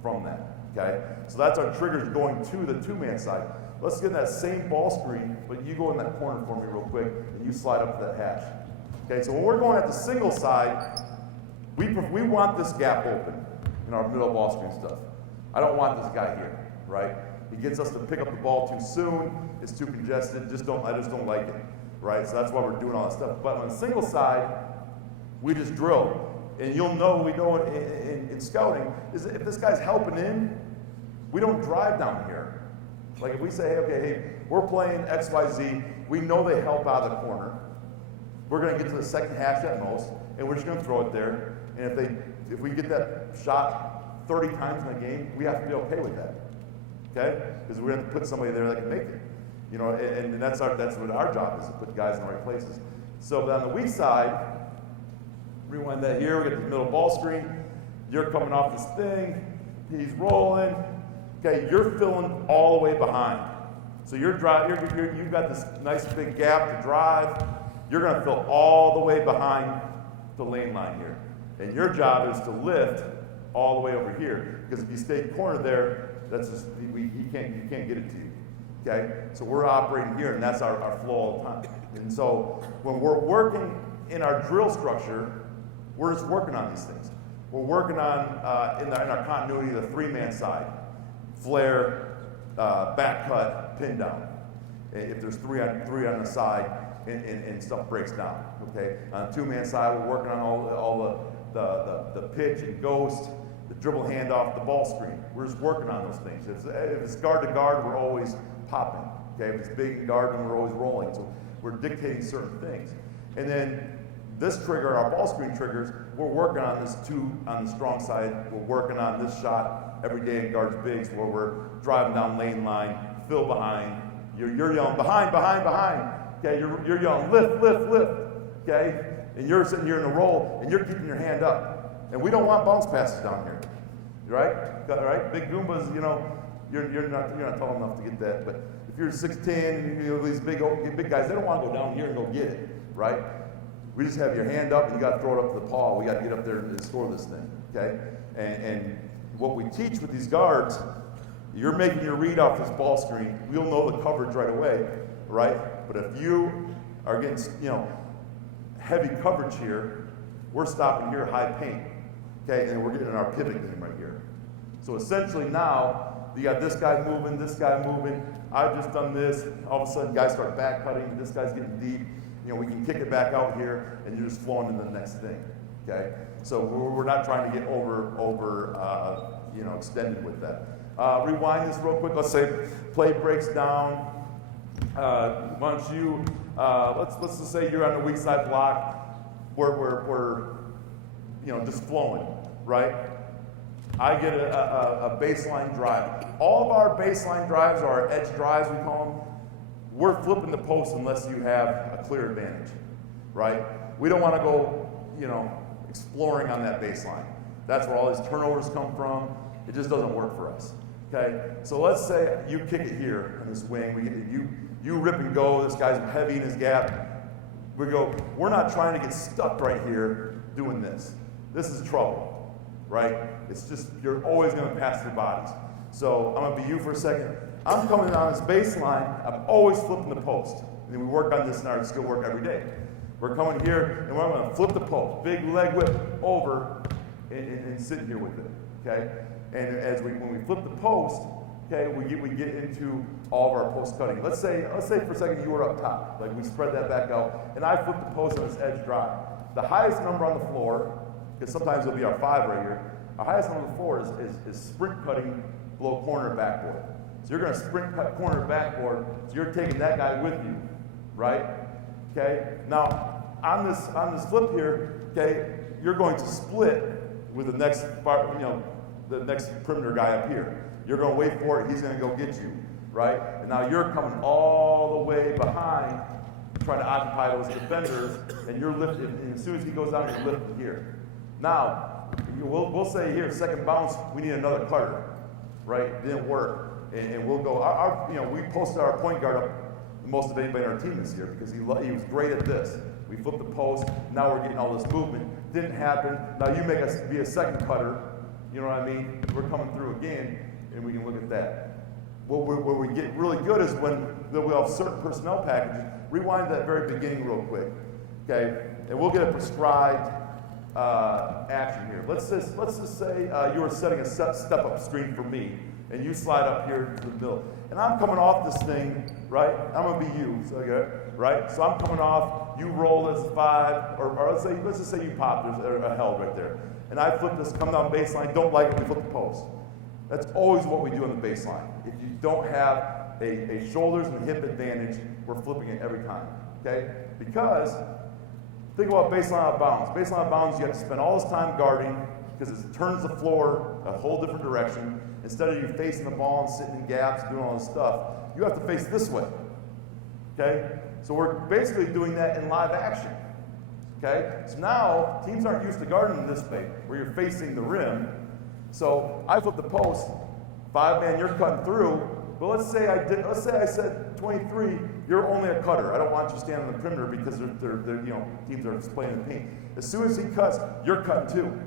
from that, okay? So that's our triggers going to the 2-man side. Let's get that same ball screen, but you go in that corner for me real quick, and you slide up to that hash. Okay, so when we're going at the single side, we want this gap open in our middle ball screen stuff. I don't want this guy here, right? He gets us to pick up the ball too soon. It's too congested. I just don't like it, right? So that's why we're doing all that stuff. But on the single side, we just drill. And you'll know, we know in scouting, is if this guy's helping in, we don't drive down here. Like if we say, hey, we're playing XYZ, we know they help out of the corner. We're going to get to the second hash at most, and we're just going to throw it there. And if we get that shot 30 times in a game, we have to be okay with that. Okay? Because we're going to put somebody there that can make it. You know, and that's what our job is, to put guys in the right places. So on the weak side, rewind that here, we get the middle ball screen. You're coming off this thing, he's rolling. Okay, you're filling all the way behind. So you've got this nice big gap to drive. You're going to fill all the way behind the lane line here. And your job is to lift all the way over here. Because if you stay cornered there, that's just, you can't get it to you. Okay? So we're operating here, and that's our flow all the time. And so when we're working in our drill structure, we're just working on these things. We're working on, in our continuity, the three-man side. Flare, back cut, pin down. If there's three on the side and stuff breaks down, okay? On the two-man side, we're working on all the pitch and ghost, the dribble handoff, the ball screen. We're just working on those things. If it's guard to guard, we're always popping, okay? If it's big and guard, then we're always rolling. So we're dictating certain things. And then this trigger, our ball screen triggers, we're working on this two on the strong side. We're working on this shot every day in guards bigs where we're driving down lane line, fill behind. You're yelling behind. Okay, you're yelling lift. Okay, and you're sitting here in a roll and you're keeping your hand up. And we don't want bounce passes down here, right? Right? Big Goombas, you know, you're not tall enough to get that. But if you're 6'10", and you know these big guys, they don't want to go down here and go get it, right? We just have your hand up and you got to throw it up to the paw. We got to get up there and score this thing, okay? And what we teach with these guards, you're making your read off this ball screen. We'll know the coverage right away, right? But if you are getting, heavy coverage here, we're stopping here high paint, okay? And we're getting in our pivot game right here. So essentially now, you got this guy moving, I've just done this. All of a sudden, guys start back cutting. This guy's getting deep. You know, we can kick it back out here, and you're just flowing into the next thing, okay? So we're not trying to get extended with that. Rewind this real quick. Let's say play breaks down. Why don't you, let's just say you're on the weak side block. We're just flowing, right? I get a baseline drive. All of our baseline drives, or our edge drives, we call them, we're flipping the post unless you have a clear advantage, right? We don't want to go, exploring on that baseline. That's where all these turnovers come from. It just doesn't work for us, okay? So let's say you kick it here on this wing. You rip and go. This guy's heavy in his gap. We're not trying to get stuck right here doing this. This is trouble, right? It's just, you're always going to pass through bodies. So I'm going to be you for a second. I'm coming on this baseline. I'm always flipping the post. And we work on this in our skill work every day. We're coming here, and we're going to flip the post. Big leg whip over and sitting here with it, okay? And when we flip the post, okay, we get into all of our post cutting. Let's say for a second you were up top. Like we spread that back out, and I flip the post on this edge drive. The highest number on the floor, because sometimes it'll be our 5 right here, our highest number on the floor is sprint cutting below corner backboard. So you're going to sprint cut corner backboard, so you're taking that guy with you, right? Okay? Now, on this flip here, okay, you're going to split with the next the next perimeter guy up here. You're going to wait for it, he's going to go get you, right? And now you're coming all the way behind, trying to occupy those defenders, and you're lifting, and as soon as he goes down, you're lifting here. Now, we'll say here, second bounce, we need another cutter, right? It didn't work. And we'll go, we posted our point guard up the most of anybody on our team this year because he was great at this. We flipped the post, now we're getting all this movement. Didn't happen, now you make us be a second cutter, you know what I mean? We're coming through again, and we can look at that. where we get really good is when we'll have certain personnel packages. Rewind to that very beginning real quick, okay? And we'll get a prescribed action here. Let's just say you were setting a step-up screen for me, and you slide up here to the middle. And I'm coming off this thing, right? I'm gonna be you, so okay, right? So I'm coming off, you roll as 5, or let's just say you pop, there's a held right there. And I flip this, come down baseline, don't like it, we flip the post. That's always what we do on the baseline. If you don't have a shoulders and hip advantage, we're flipping it every time, okay? Because, think about baseline out of bounds. Baseline out of bounds, you have to spend all this time guarding, because it turns the floor a whole different direction. Instead of you facing the ball and sitting in gaps, doing all this stuff, you have to face this way, okay? So we're basically doing that in live action, okay? So now, teams aren't used to guarding this way, where you're facing the rim. So I flip the post, 5-man, you're cutting through, but let's say I said 23, you're only a cutter. I don't want you standing on the perimeter because they're teams are playing in the paint. As soon as he cuts, you're cutting too.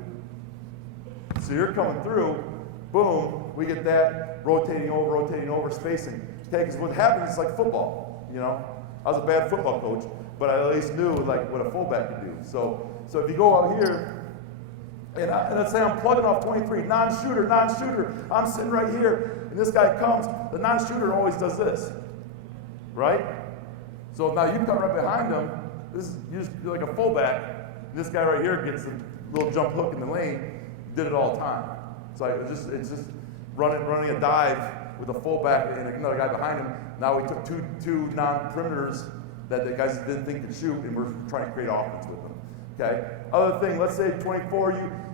So you're coming through, boom, we get that, rotating over, spacing. Okay, because what happens is like football, I was a bad football coach, but I at least knew like what a fullback could do. So if you go out here, and let's say I'm plugging off 23, non-shooter, I'm sitting right here, and this guy comes, the non-shooter always does this, right? So now you come right behind him, you're like a fullback, and this guy right here gets a little jump hook in the lane, did it all the time. So it's just running a dive with a fullback and another guy behind him. Now we took two non-perimeters that the guys didn't think could shoot, and we're trying to create offense with them. Okay. Other thing, let's say 24,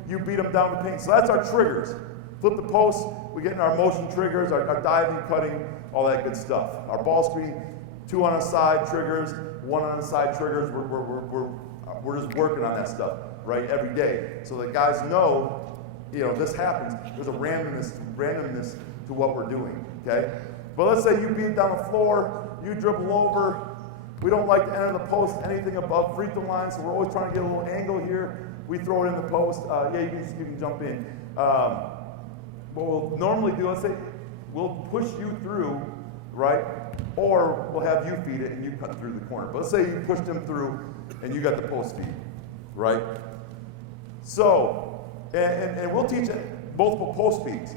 you beat them down the paint. So that's our triggers. Flip the post, we get in our motion triggers, our diving, cutting, all that good stuff. Our ball screen, 2 on a side triggers, 1 on the side triggers. We're just working on that stuff, right, every day. So the guys know, this happens. There's a randomness to what we're doing, okay? But let's say you beat down the floor, you dribble over. We don't like to enter the post anything above free throw line, so we're always trying to get a little angle here. We throw it in the post. You can jump in. What we'll normally do, let's say, we'll push you through, right? Or we'll have you feed it and you cut through the corner. But let's say you pushed him through and you got the post feed, right? So, and we'll teach multiple post feeds,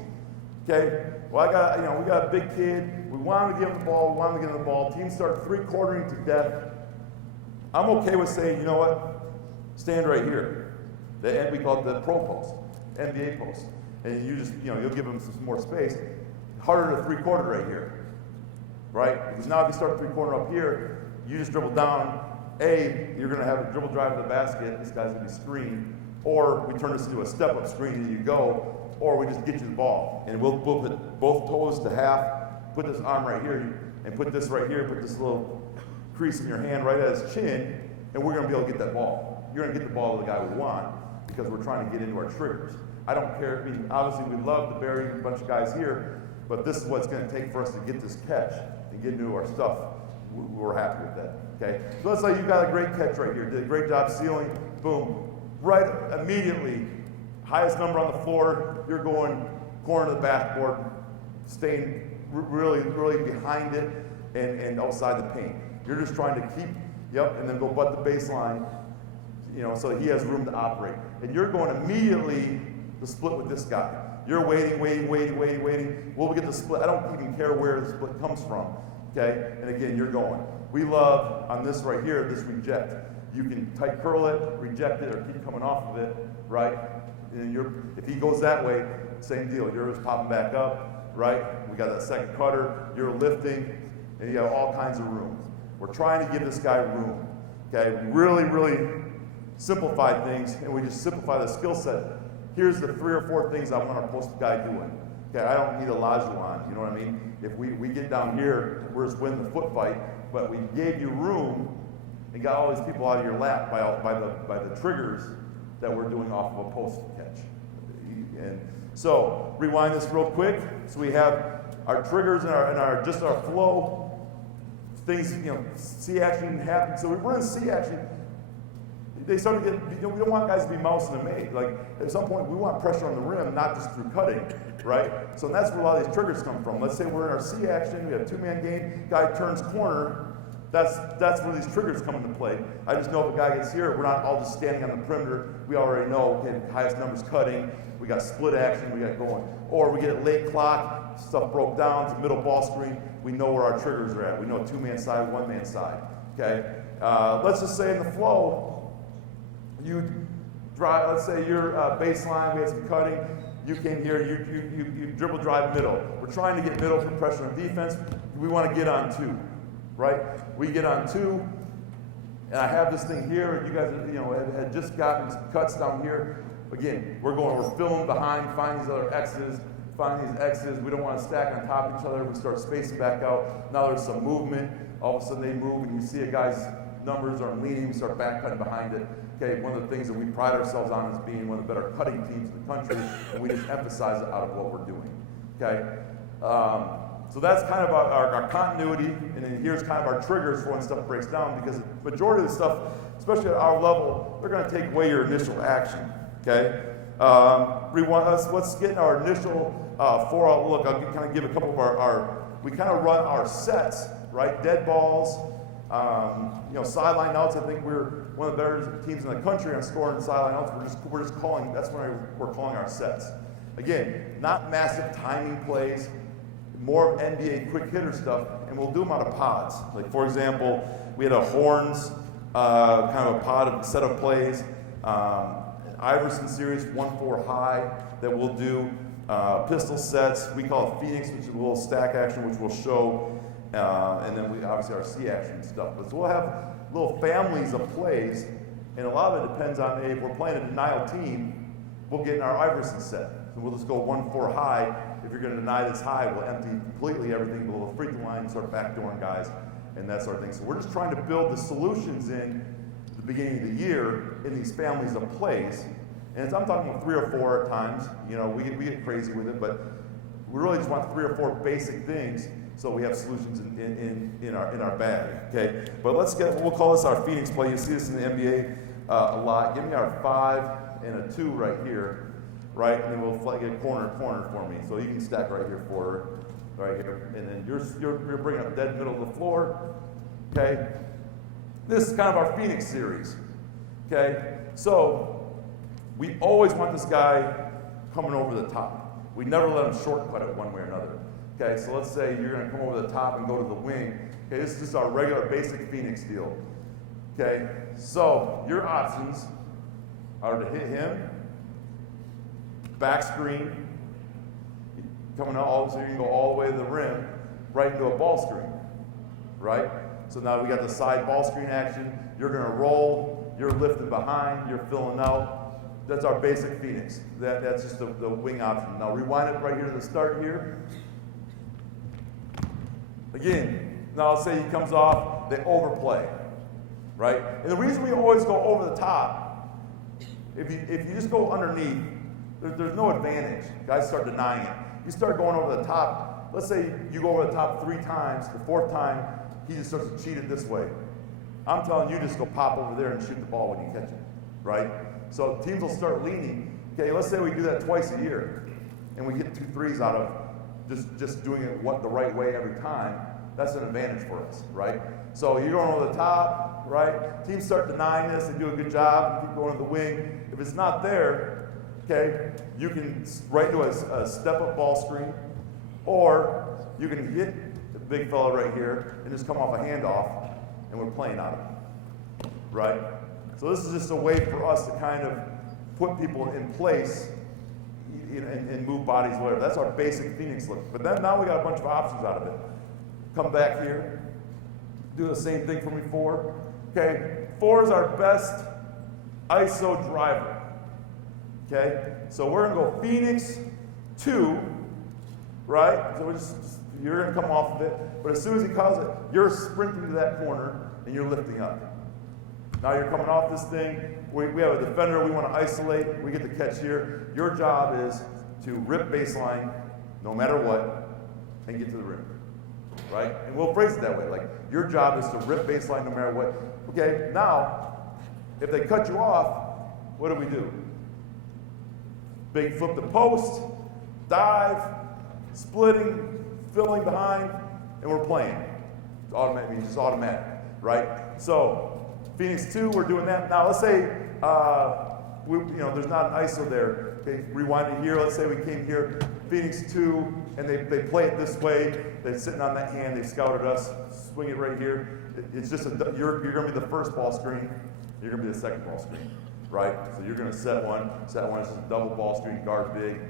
okay? Well, we got a big kid. We want him to give him the ball. Teams start 3-quartering to death. I'm okay with saying, you know what? Stand right here. We call it the pro post, NBA post. And you just, you'll give him some more space. Harder to 3-quarter right here, right? Because now if you start 3-quarter up here, you just dribble down. You're going to have a dribble drive to the basket. This guy's going to be screened. Or we turn this into a step-up screen and you go. Or we just get you the ball. And we'll put both toes to half, put this arm right here, and put this right here, put this little crease in your hand right at his chin, and we're going to be able to get that ball. You're going to get the ball to the guy we want because we're trying to get into our triggers. I don't care. I mean, obviously, we'd love to bury a bunch of guys here, but this is what it's going to take for us to get this catch and get into our stuff. We're happy with that. Okay? So let's say you got a great catch right here. Did a great job sealing. Boom. Right immediately. Highest number on the floor, you're going corner of the backboard, staying really, really behind it and outside the paint. You're just trying to keep, and then go butt the baseline, so that he has room to operate. And you're going immediately to split with this guy. You're waiting. We'll get the split. I don't even care where the split comes from, okay? And again, you're going. We love, on this right here, this reject. You can tight curl it, reject it, or keep coming off of it, right? And if he goes that way, same deal. You're just popping back up, right? We got that second cutter. You're lifting, and you have all kinds of room. We're trying to give this guy room, okay? Really, really simplify things, and we just simplify the skill set. Here's the 3 or 4 things I want our post guy doing. Okay, I don't need a Lajuan, you know what I mean? If we get down here, we're just winning the foot fight, but we gave you room and got all these people out of your lap by the triggers that we're doing off of a post catch. And so rewind this real quick. So we have our triggers and our flow. Things, C action happens. So we run C action. they start to get, we don't want guys to be mousing and made. Like, at some point, we want pressure on the rim, not just through cutting, right? So that's where a lot of these triggers come from. Let's say we're in our C action, we have a two-man game, guy turns corner, that's where these triggers come into play. I just know if a guy gets here, we're not all just standing on the perimeter. We already know, okay, highest numbers cutting, we got split action, we got going. Or we get a late clock, stuff broke down, it's a middle ball screen, we know where our triggers are at. We know a two-man side, one-man side, okay? Let's just say in the flow, you drive, let's say you're baseline, we had some cutting, you came here, you dribble drive middle. We're trying to get middle for pressure on defense, we want to get on two, right? We get on two, and I have this thing here, and you guys had just gotten some cuts down here. Again, we're filling behind, find these other X's, we don't want to stack on top of each other, we start spacing back out. Now there's some movement, all of a sudden they move, and you see a guy's numbers are leaning, we start back cutting behind it. Okay, one of the things that we pride ourselves on is being one of the better cutting teams in the country, and we just emphasize it out of what we're doing. Okay, so that's kind of our continuity, and then here's kind of our triggers for when stuff breaks down, because the majority of the stuff, especially at our level, they're going to take away your initial action. Okay, let's get our initial four-out look. I'll kind of give a couple of we kind of run our sets, right? Dead balls. Sideline outs. I think we're one of the better teams in the country on scoring sideline outs. We're just calling. That's when we're calling our sets. Again, not massive timing plays, more NBA quick hitter stuff, and we'll do them out of pods. Like for example, we had a horns kind of a pod set of plays. Iverson series 1-4 high that we'll do. Pistol sets. We call it Phoenix, which is a little stack action, which we'll show. And then we obviously our C action stuff. But so we'll have little families of plays, and a lot of it depends on if we're playing a denial team, we'll get in our Iverson set. So we'll just go 1-4 high. If you're going to deny this high, we'll empty completely everything below the free throw line and start backdooring guys and that sort of thing. So we're just trying to build the solutions in the beginning of the year in these families of plays. And I'm talking about 3 or 4 at times. We get crazy with it, but we really just want 3 or 4 basic things so we have solutions in our bag. Okay, but we'll call this our Phoenix play. You see this in the NBA a lot. Give me our 5 and a 2 right here, right? And then we'll get corner for me. So you can stack right here right here, and then you're bringing up dead middle of the floor. Okay, this is kind of our Phoenix series. Okay, so we always want this guy coming over the top. We never let him shortcut it one way or another. Okay, so let's say you're going to come over the top and go to the wing. Okay, this is just our regular basic Phoenix deal. Okay, so your options are to hit him, back screen, coming out, so you can go all the way to the rim, right into a ball screen, right? So now we got the side ball screen action. You're going to roll, you're lifting behind, you're filling out. That's our basic Phoenix. That's just the wing option. Now rewind it right here to the start here. Again, now let's say he comes off, they overplay, right? And the reason we always go over the top, if you just go underneath, there's no advantage. Guys start denying it. You start going over the top, let's say you go over the top 3 times, the 4th time, he just starts to cheat it this way. I'm telling you, just go pop over there and shoot the ball when you catch it, right? So teams will start leaning. Okay, let's say we do that twice a year, and we get 2 threes out of just doing it the right way every time. That's an advantage for us, right? So you're going over the top, right? Teams start denying this, they do a good job, keep going to the wing. If it's not there, okay, you can right into a step-up ball screen, or you can hit the big fella right here and just come off a handoff, and we're playing out of it, right? So this is just a way for us to kind of put people in place and move bodies, whatever. That's our basic Phoenix look. But then now we got a bunch of options out of it. Come back here, do the same thing for me, 4. Okay, 4 is our best ISO driver. Okay, so we're gonna go Phoenix 2, right? So you're gonna come off of it, but as soon as he calls it, you're sprinting to that corner and you're lifting up. Now you're coming off this thing. We have a defender we want to isolate. We get the catch here. Your job is to rip baseline no matter what and get to the rim, right? And we'll phrase it that way. Like, your job is to rip baseline no matter what. Okay, now, If they cut you off, what do? Big flip the post, dive, splitting, filling behind, and we're playing. It's automatic, it's just automatic, right? So Phoenix 2, we're doing that. Now let's say there's not an ISO there. Okay, rewind it here. Let's say we came here, Phoenix 2, and they play it this way. They're sitting on that hand. They scouted us. Swing it right here. It's just you're going to be the first ball screen. You're going to be the second ball screen, right? So you're going to set one. Set one. It's just a double ball screen. Guard big.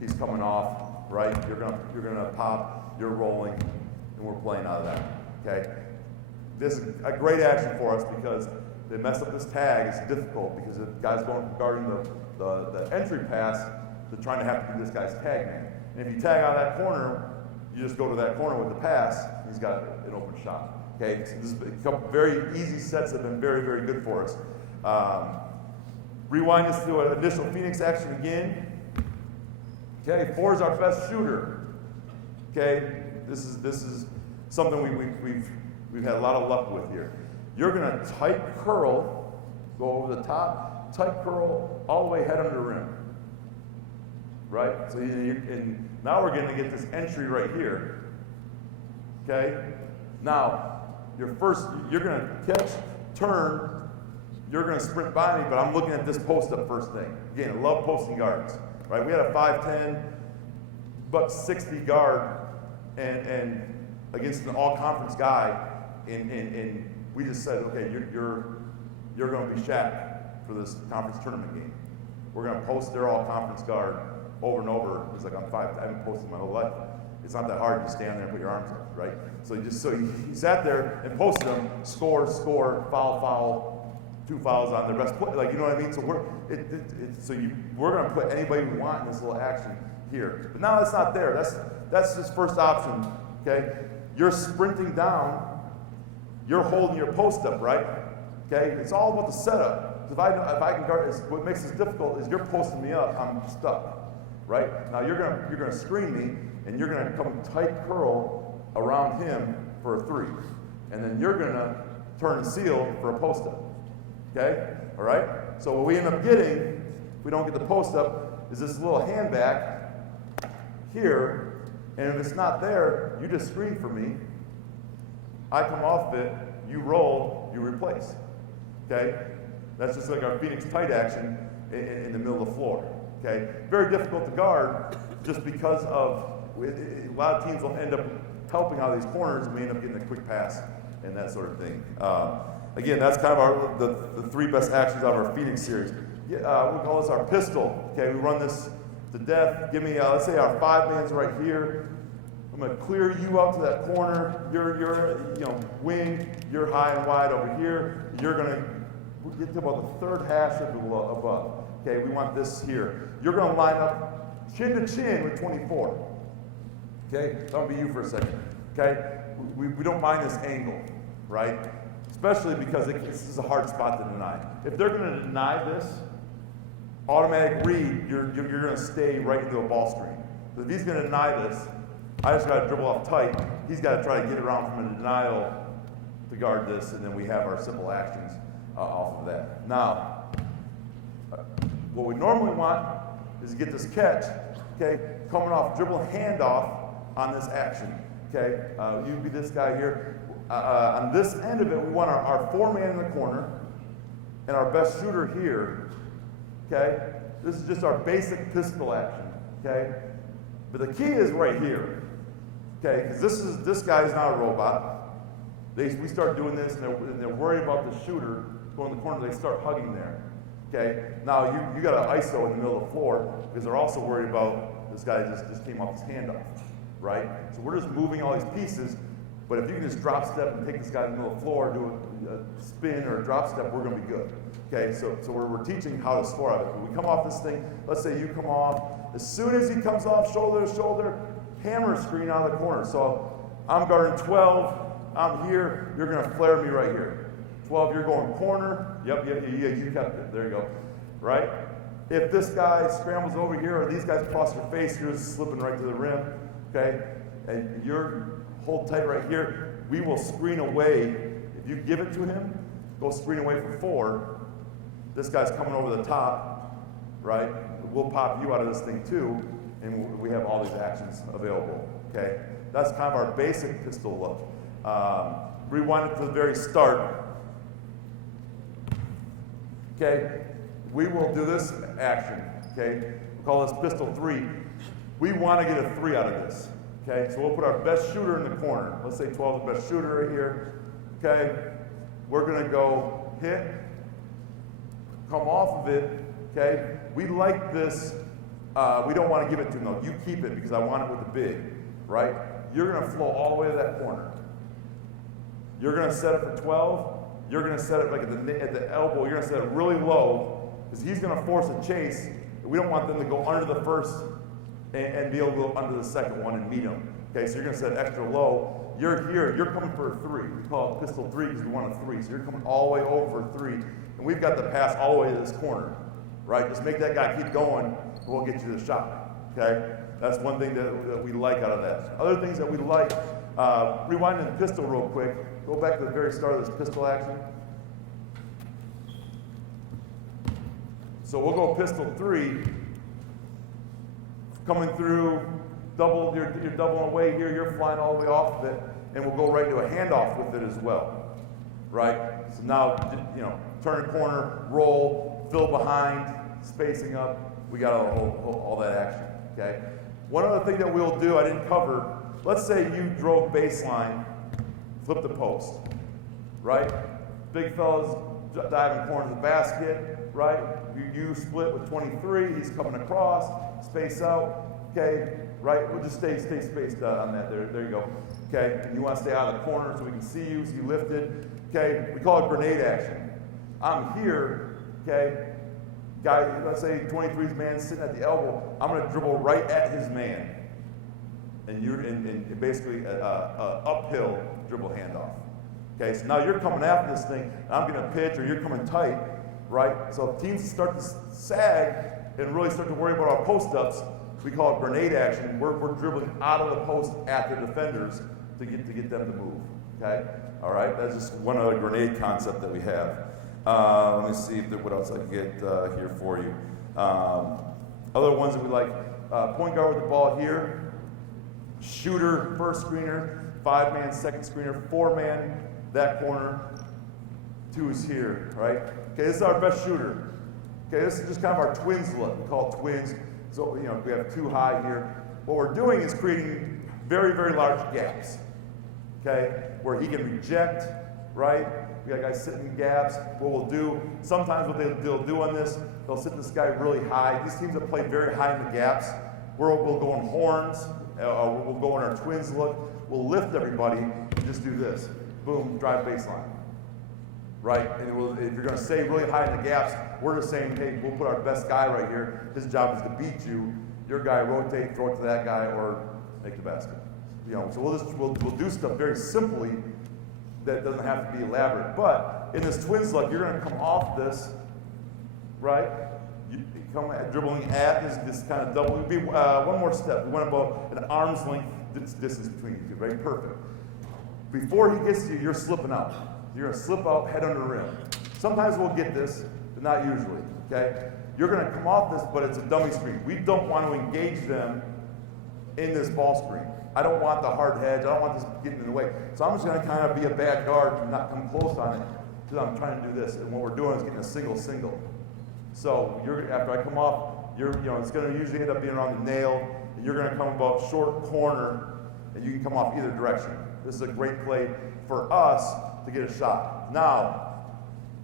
He's coming off, right? You're going to pop. You're rolling, and we're playing out of that. Okay. This is a great action for us because they mess up this tag. It's difficult because the guy's going from guarding the entry pass to trying to have to do this guy's tag man. And if you tag out of that corner, you just go to that corner with the pass. He's got an open shot. Okay, so this is a couple very easy sets that have been very, very good for us. Rewind this to an initial Phoenix action again. Okay, 4 is our best shooter. Okay, this is something we've had a lot of luck with here. You're going to tight curl, go over the top, tight curl all the way head under the rim. Right? So and now we're going to get this entry right here. Okay? Now, you're going to catch, turn, you're going to sprint by me, but I'm looking at this post up first thing. Again, I love posting guards. Right? We had a 5'10", $160 guard and against an all-conference guy, and we just said, okay, you're going to be Shaq for this conference tournament game. We're going to post their all-conference guard over and over. It's like I haven't posted my whole life. It's not that hard. You stand there and put your arms up, right? So he sat there and posted them, score, foul, 2 fouls on their best play. Like, you know what I mean? So we're going to put anybody we want in this little action here. But now that's not there. That's his first option. Okay, you're sprinting down. You're holding your post up, right? Okay, it's all about the setup. If I can guard, what makes this difficult is you're posting me up. I'm stuck. Right? Now you're gonna screen me, and you're gonna come tight curl around him for a 3. And then you're gonna turn and seal for a post up. Okay? All right? So what we end up getting, if we don't get the post up, is this little hand back here, and if it's not there, you just screen for me. I come off it, you roll, you replace. Okay? That's just like our Phoenix tight action in the middle of the floor. Okay, very difficult to guard just because of a lot of teams will end up helping out of these corners and we end up getting a quick pass and that sort of thing. Again, that's kind of the 3 best actions out of our Phoenix series. We call this our pistol. Okay, we run this to death. Give me, let's say our 5-man's right here. I'm going to clear you up to that corner. You're wing. You're high and wide over here. You're going to get to about the 3rd hash of above. Okay, we want this here. You're going to line up chin to chin with 24. Okay, that'll be you for a second. Okay, we don't mind this angle, right? Especially because this is a hard spot to deny. If they're going to deny this, automatic read, you're going to stay right into a ball screen. But if he's going to deny this, I just got to dribble off tight. He's got to try to get around from a denial to guard this, and then we have our simple actions off of that. Now, what we normally want is to get this catch, okay, coming off, dribble handoff on this action, okay? You be this guy here. On this end of it, we want our 4-man in the corner and our best shooter here, okay? This is just our basic pistol action, okay? But the key is right here, okay? Because this guy is not a robot. We start doing this, and they're worried about the shooter going in the corner. They start hugging there. Okay, now you got an ISO in the middle of the floor because they're also worried about this guy just came off his handoff, right? So we're just moving all these pieces, but if you can just drop step and take this guy in the middle of the floor, do a spin or a drop step, we're going to be good. Okay, so we're teaching how to score out of it. When we come off this thing, let's say you come off, as soon as he comes off shoulder to shoulder, hammer screen out of the corner. So I'm guarding 12, I'm here, you're going to flare me right here. 12, you're going corner. Yep, you kept it. There you go. Right? If this guy scrambles over here or these guys cross your face, you're just slipping right to the rim. Okay? And you're hold tight right here. We will screen away. If you give it to him, go screen away for 4. This guy's coming over the top, right? We'll pop you out of this thing too, and we have all these actions available, okay? That's kind of our basic pistol look. Rewind it to the very start. Okay, we will do this action, okay? We call this pistol 3. We want to get a 3 out of this, okay? So we'll put our best shooter in the corner. Let's say 12 is the best shooter right here, okay? We're going to go hit, come off of it, okay? We like this. We don't want to give it to him, though. You keep it because I want it with the big, right? You're going to flow all the way to that corner. You're going to set it for 12. You're going to set it like at the elbow. You're going to set it really low because he's going to force a chase. We don't want them to go under the first and be able to go under the second one and meet him. Okay, so you're going to set it extra low. You're here. You're coming for a 3. We call it pistol 3 because we want a 3. So you're coming all the way over for 3. And we've got the pass all the way to this corner, right? Just make that guy keep going, and we'll get you the shot, okay? That's one thing that we like out of that. Other things that we like, rewinding the pistol real quick. Go back to the very start of this pistol action. So we'll go pistol 3. Coming through, you're doubling away here, you're flying all the way off of it, and we'll go right into a handoff with it as well, right? So now, turn a corner, roll, fill behind, spacing up. We got all that action, okay? One other thing that we'll do, I didn't cover, let's say you drove baseline, flip the post, right? Big fella's diving corner of the basket, right? You split with 23, he's coming across, space out, okay? Right, we'll just stay spaced on that, there you go, okay? And you want to stay out of the corner so we can see you, so you lifted, okay? We call it grenade action. I'm here, okay? Guy, let's say 23's man sitting at the elbow, I'm going to dribble right at his man. And you're in basically a uphill dribble handoff. Okay, so now you're coming after this thing, and I'm going to pitch, or you're coming tight, right? So if teams start to sag and really start to worry about our post-ups, we call it grenade action. We're dribbling out of the post at the defenders to get them to move, okay? All right, that's just one other grenade concept that we have. Let me see what else I can get here for you. Other ones that we like, point guard with the ball here, shooter, first screener, 5-man, second screener, 4-man, that corner, 2 is here, right? Okay, this is our best shooter. Okay, this is just kind of our twins look. We call it twins. So, we have 2 high here. What we're doing is creating very, very large gaps, okay, where he can reject, right? We got guys sitting in gaps. What we'll do, sometimes what they'll do on this, they'll sit this guy really high. These teams that play very high in the gaps, we'll go in horns, we'll go in our twins look, we'll lift everybody and just do this. Boom, drive baseline. Right? And if you're going to stay really high in the gaps, we're just saying, hey, we'll put our best guy right here. His job is to beat you. Your guy rotate, throw it to that guy, or make the basket. So we'll do stuff very simply that doesn't have to be elaborate. But in this twins look, you're going to come off this, right? You come dribbling at this kind of double. It'd be one more step. We want about an arm's length distance between you two, right? Perfect. Before he gets to you, you're slipping out. You're going to slip out, head under rim. Sometimes we'll get this, but not usually, okay? You're going to come off this, but it's a dummy screen. We don't want to engage them in this ball screen. I don't want the hard hedge. I don't want this getting in the way. So I'm just going to kind of be a bad guard and not come close on it because I'm trying to do this. And what we're doing is getting a single. So after I come off, it's going to usually end up being around the nail, and you're going to come about short corner, and you can come off either direction. This is a great play for us to get a shot. Now,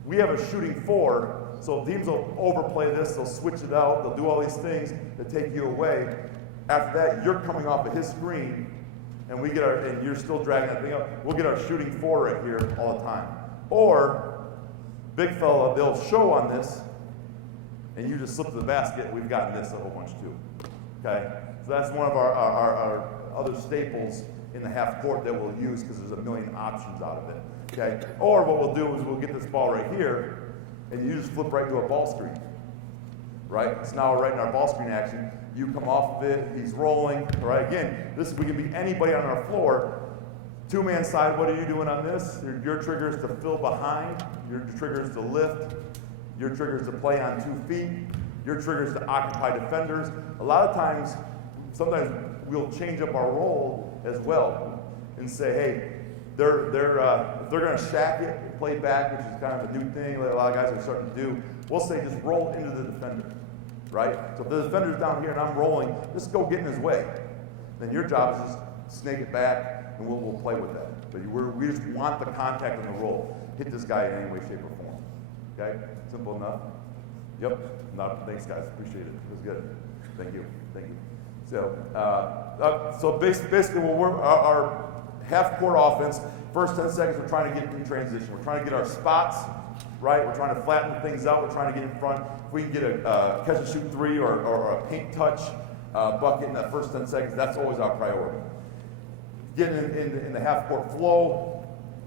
we have a shooting 4, so teams will overplay this, they'll switch it out, they'll do all these things to take you away. After that, you're coming off of his screen, and you're still dragging that thing up. We'll get our shooting 4 right here all the time. Or, big fella, they'll show on this, and you just slip to the basket. We've gotten this a whole bunch too. Okay? So that's one of our other staples in the half court that we'll use because there's a million options out of it. Okay? Or what we'll do is we'll get this ball right here, and you just flip right into a ball screen. Right? So now we're right in our ball screen action. You come off of it, he's rolling. Right? Again, we can be anybody on our floor. 2-man side, what are you doing on this? Your trigger is to fill behind. Your trigger is to lift. Your trigger is to play on 2 feet. Your trigger is to occupy defenders. A lot of times, sometimes we'll change up our role as well and say, hey, if they're going to shack it, play back, which is kind of a new thing that a lot of guys are starting to do, we'll say just roll into the defender, right? So if the defender's down here and I'm rolling, just go get in his way. Then your job is just snake it back, and we'll play with that. But we just want the contact in the roll. Hit this guy in any way, shape, or form. Okay? Simple enough? Yep. Thanks, guys. Appreciate it. It was good. Thank you. Thank you. So basically, our half-court offense, first 10 seconds, we're trying to get in transition. We're trying to get our spots right. We're trying to flatten things out. We're trying to get in front. If we can get a catch-and-shoot 3 or a paint touch bucket in that first 10 seconds, that's always our priority. Getting in the half-court flow,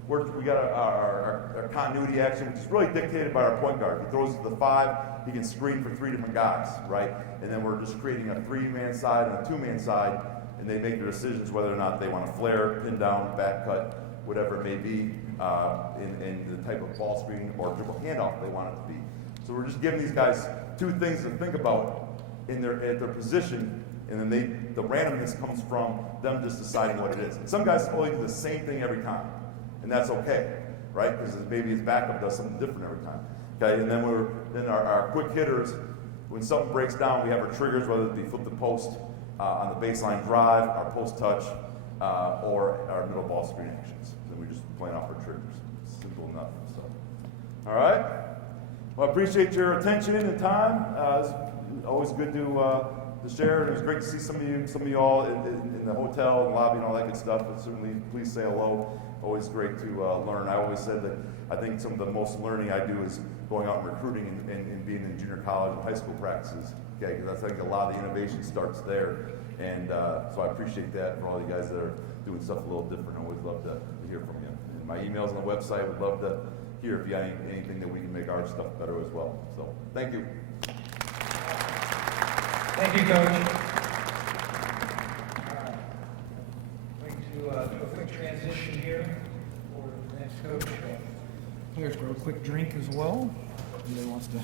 we got our continuity action, which is really dictated by our point guard. He throws to the 5, he can screen for 3 different guys, right? And then we're just creating a 3-man side and a 2-man side, and they make their decisions whether or not they want to flare, pin down, back cut, whatever it may be, in the type of ball screen or dribble handoff they want it to be. So we're just giving these guys 2 things to think about at their position, and then the randomness comes from them just deciding what it is. And some guys only do the same thing every time, and that's okay, right? Because maybe his backup does something different every time. Okay, and then our quick hitters, when something breaks down, we have our triggers, whether it be flip the post on the baseline drive, our post touch, or our middle ball screen actions. Then we just playing off our triggers. Simple enough. So, all right. Well, I appreciate your attention and time. It's always good to share. It was great to see some of you all in the hotel and lobby and all that good stuff. But certainly, please say hello. Always great to learn. I always said that I think some of the most learning I do is going out and recruiting and being in junior college and high school practices. Okay, because I think a lot of the innovation starts there. And so I appreciate that for all you guys that are doing stuff a little different. I always love to hear from you. And my email's on the website. Would love to hear if you have anything that we can make our stuff better as well. So thank you. Thank you, Coach. Going to do a quick transition here for the next coach. Players grab a quick drink as well. Anybody wants to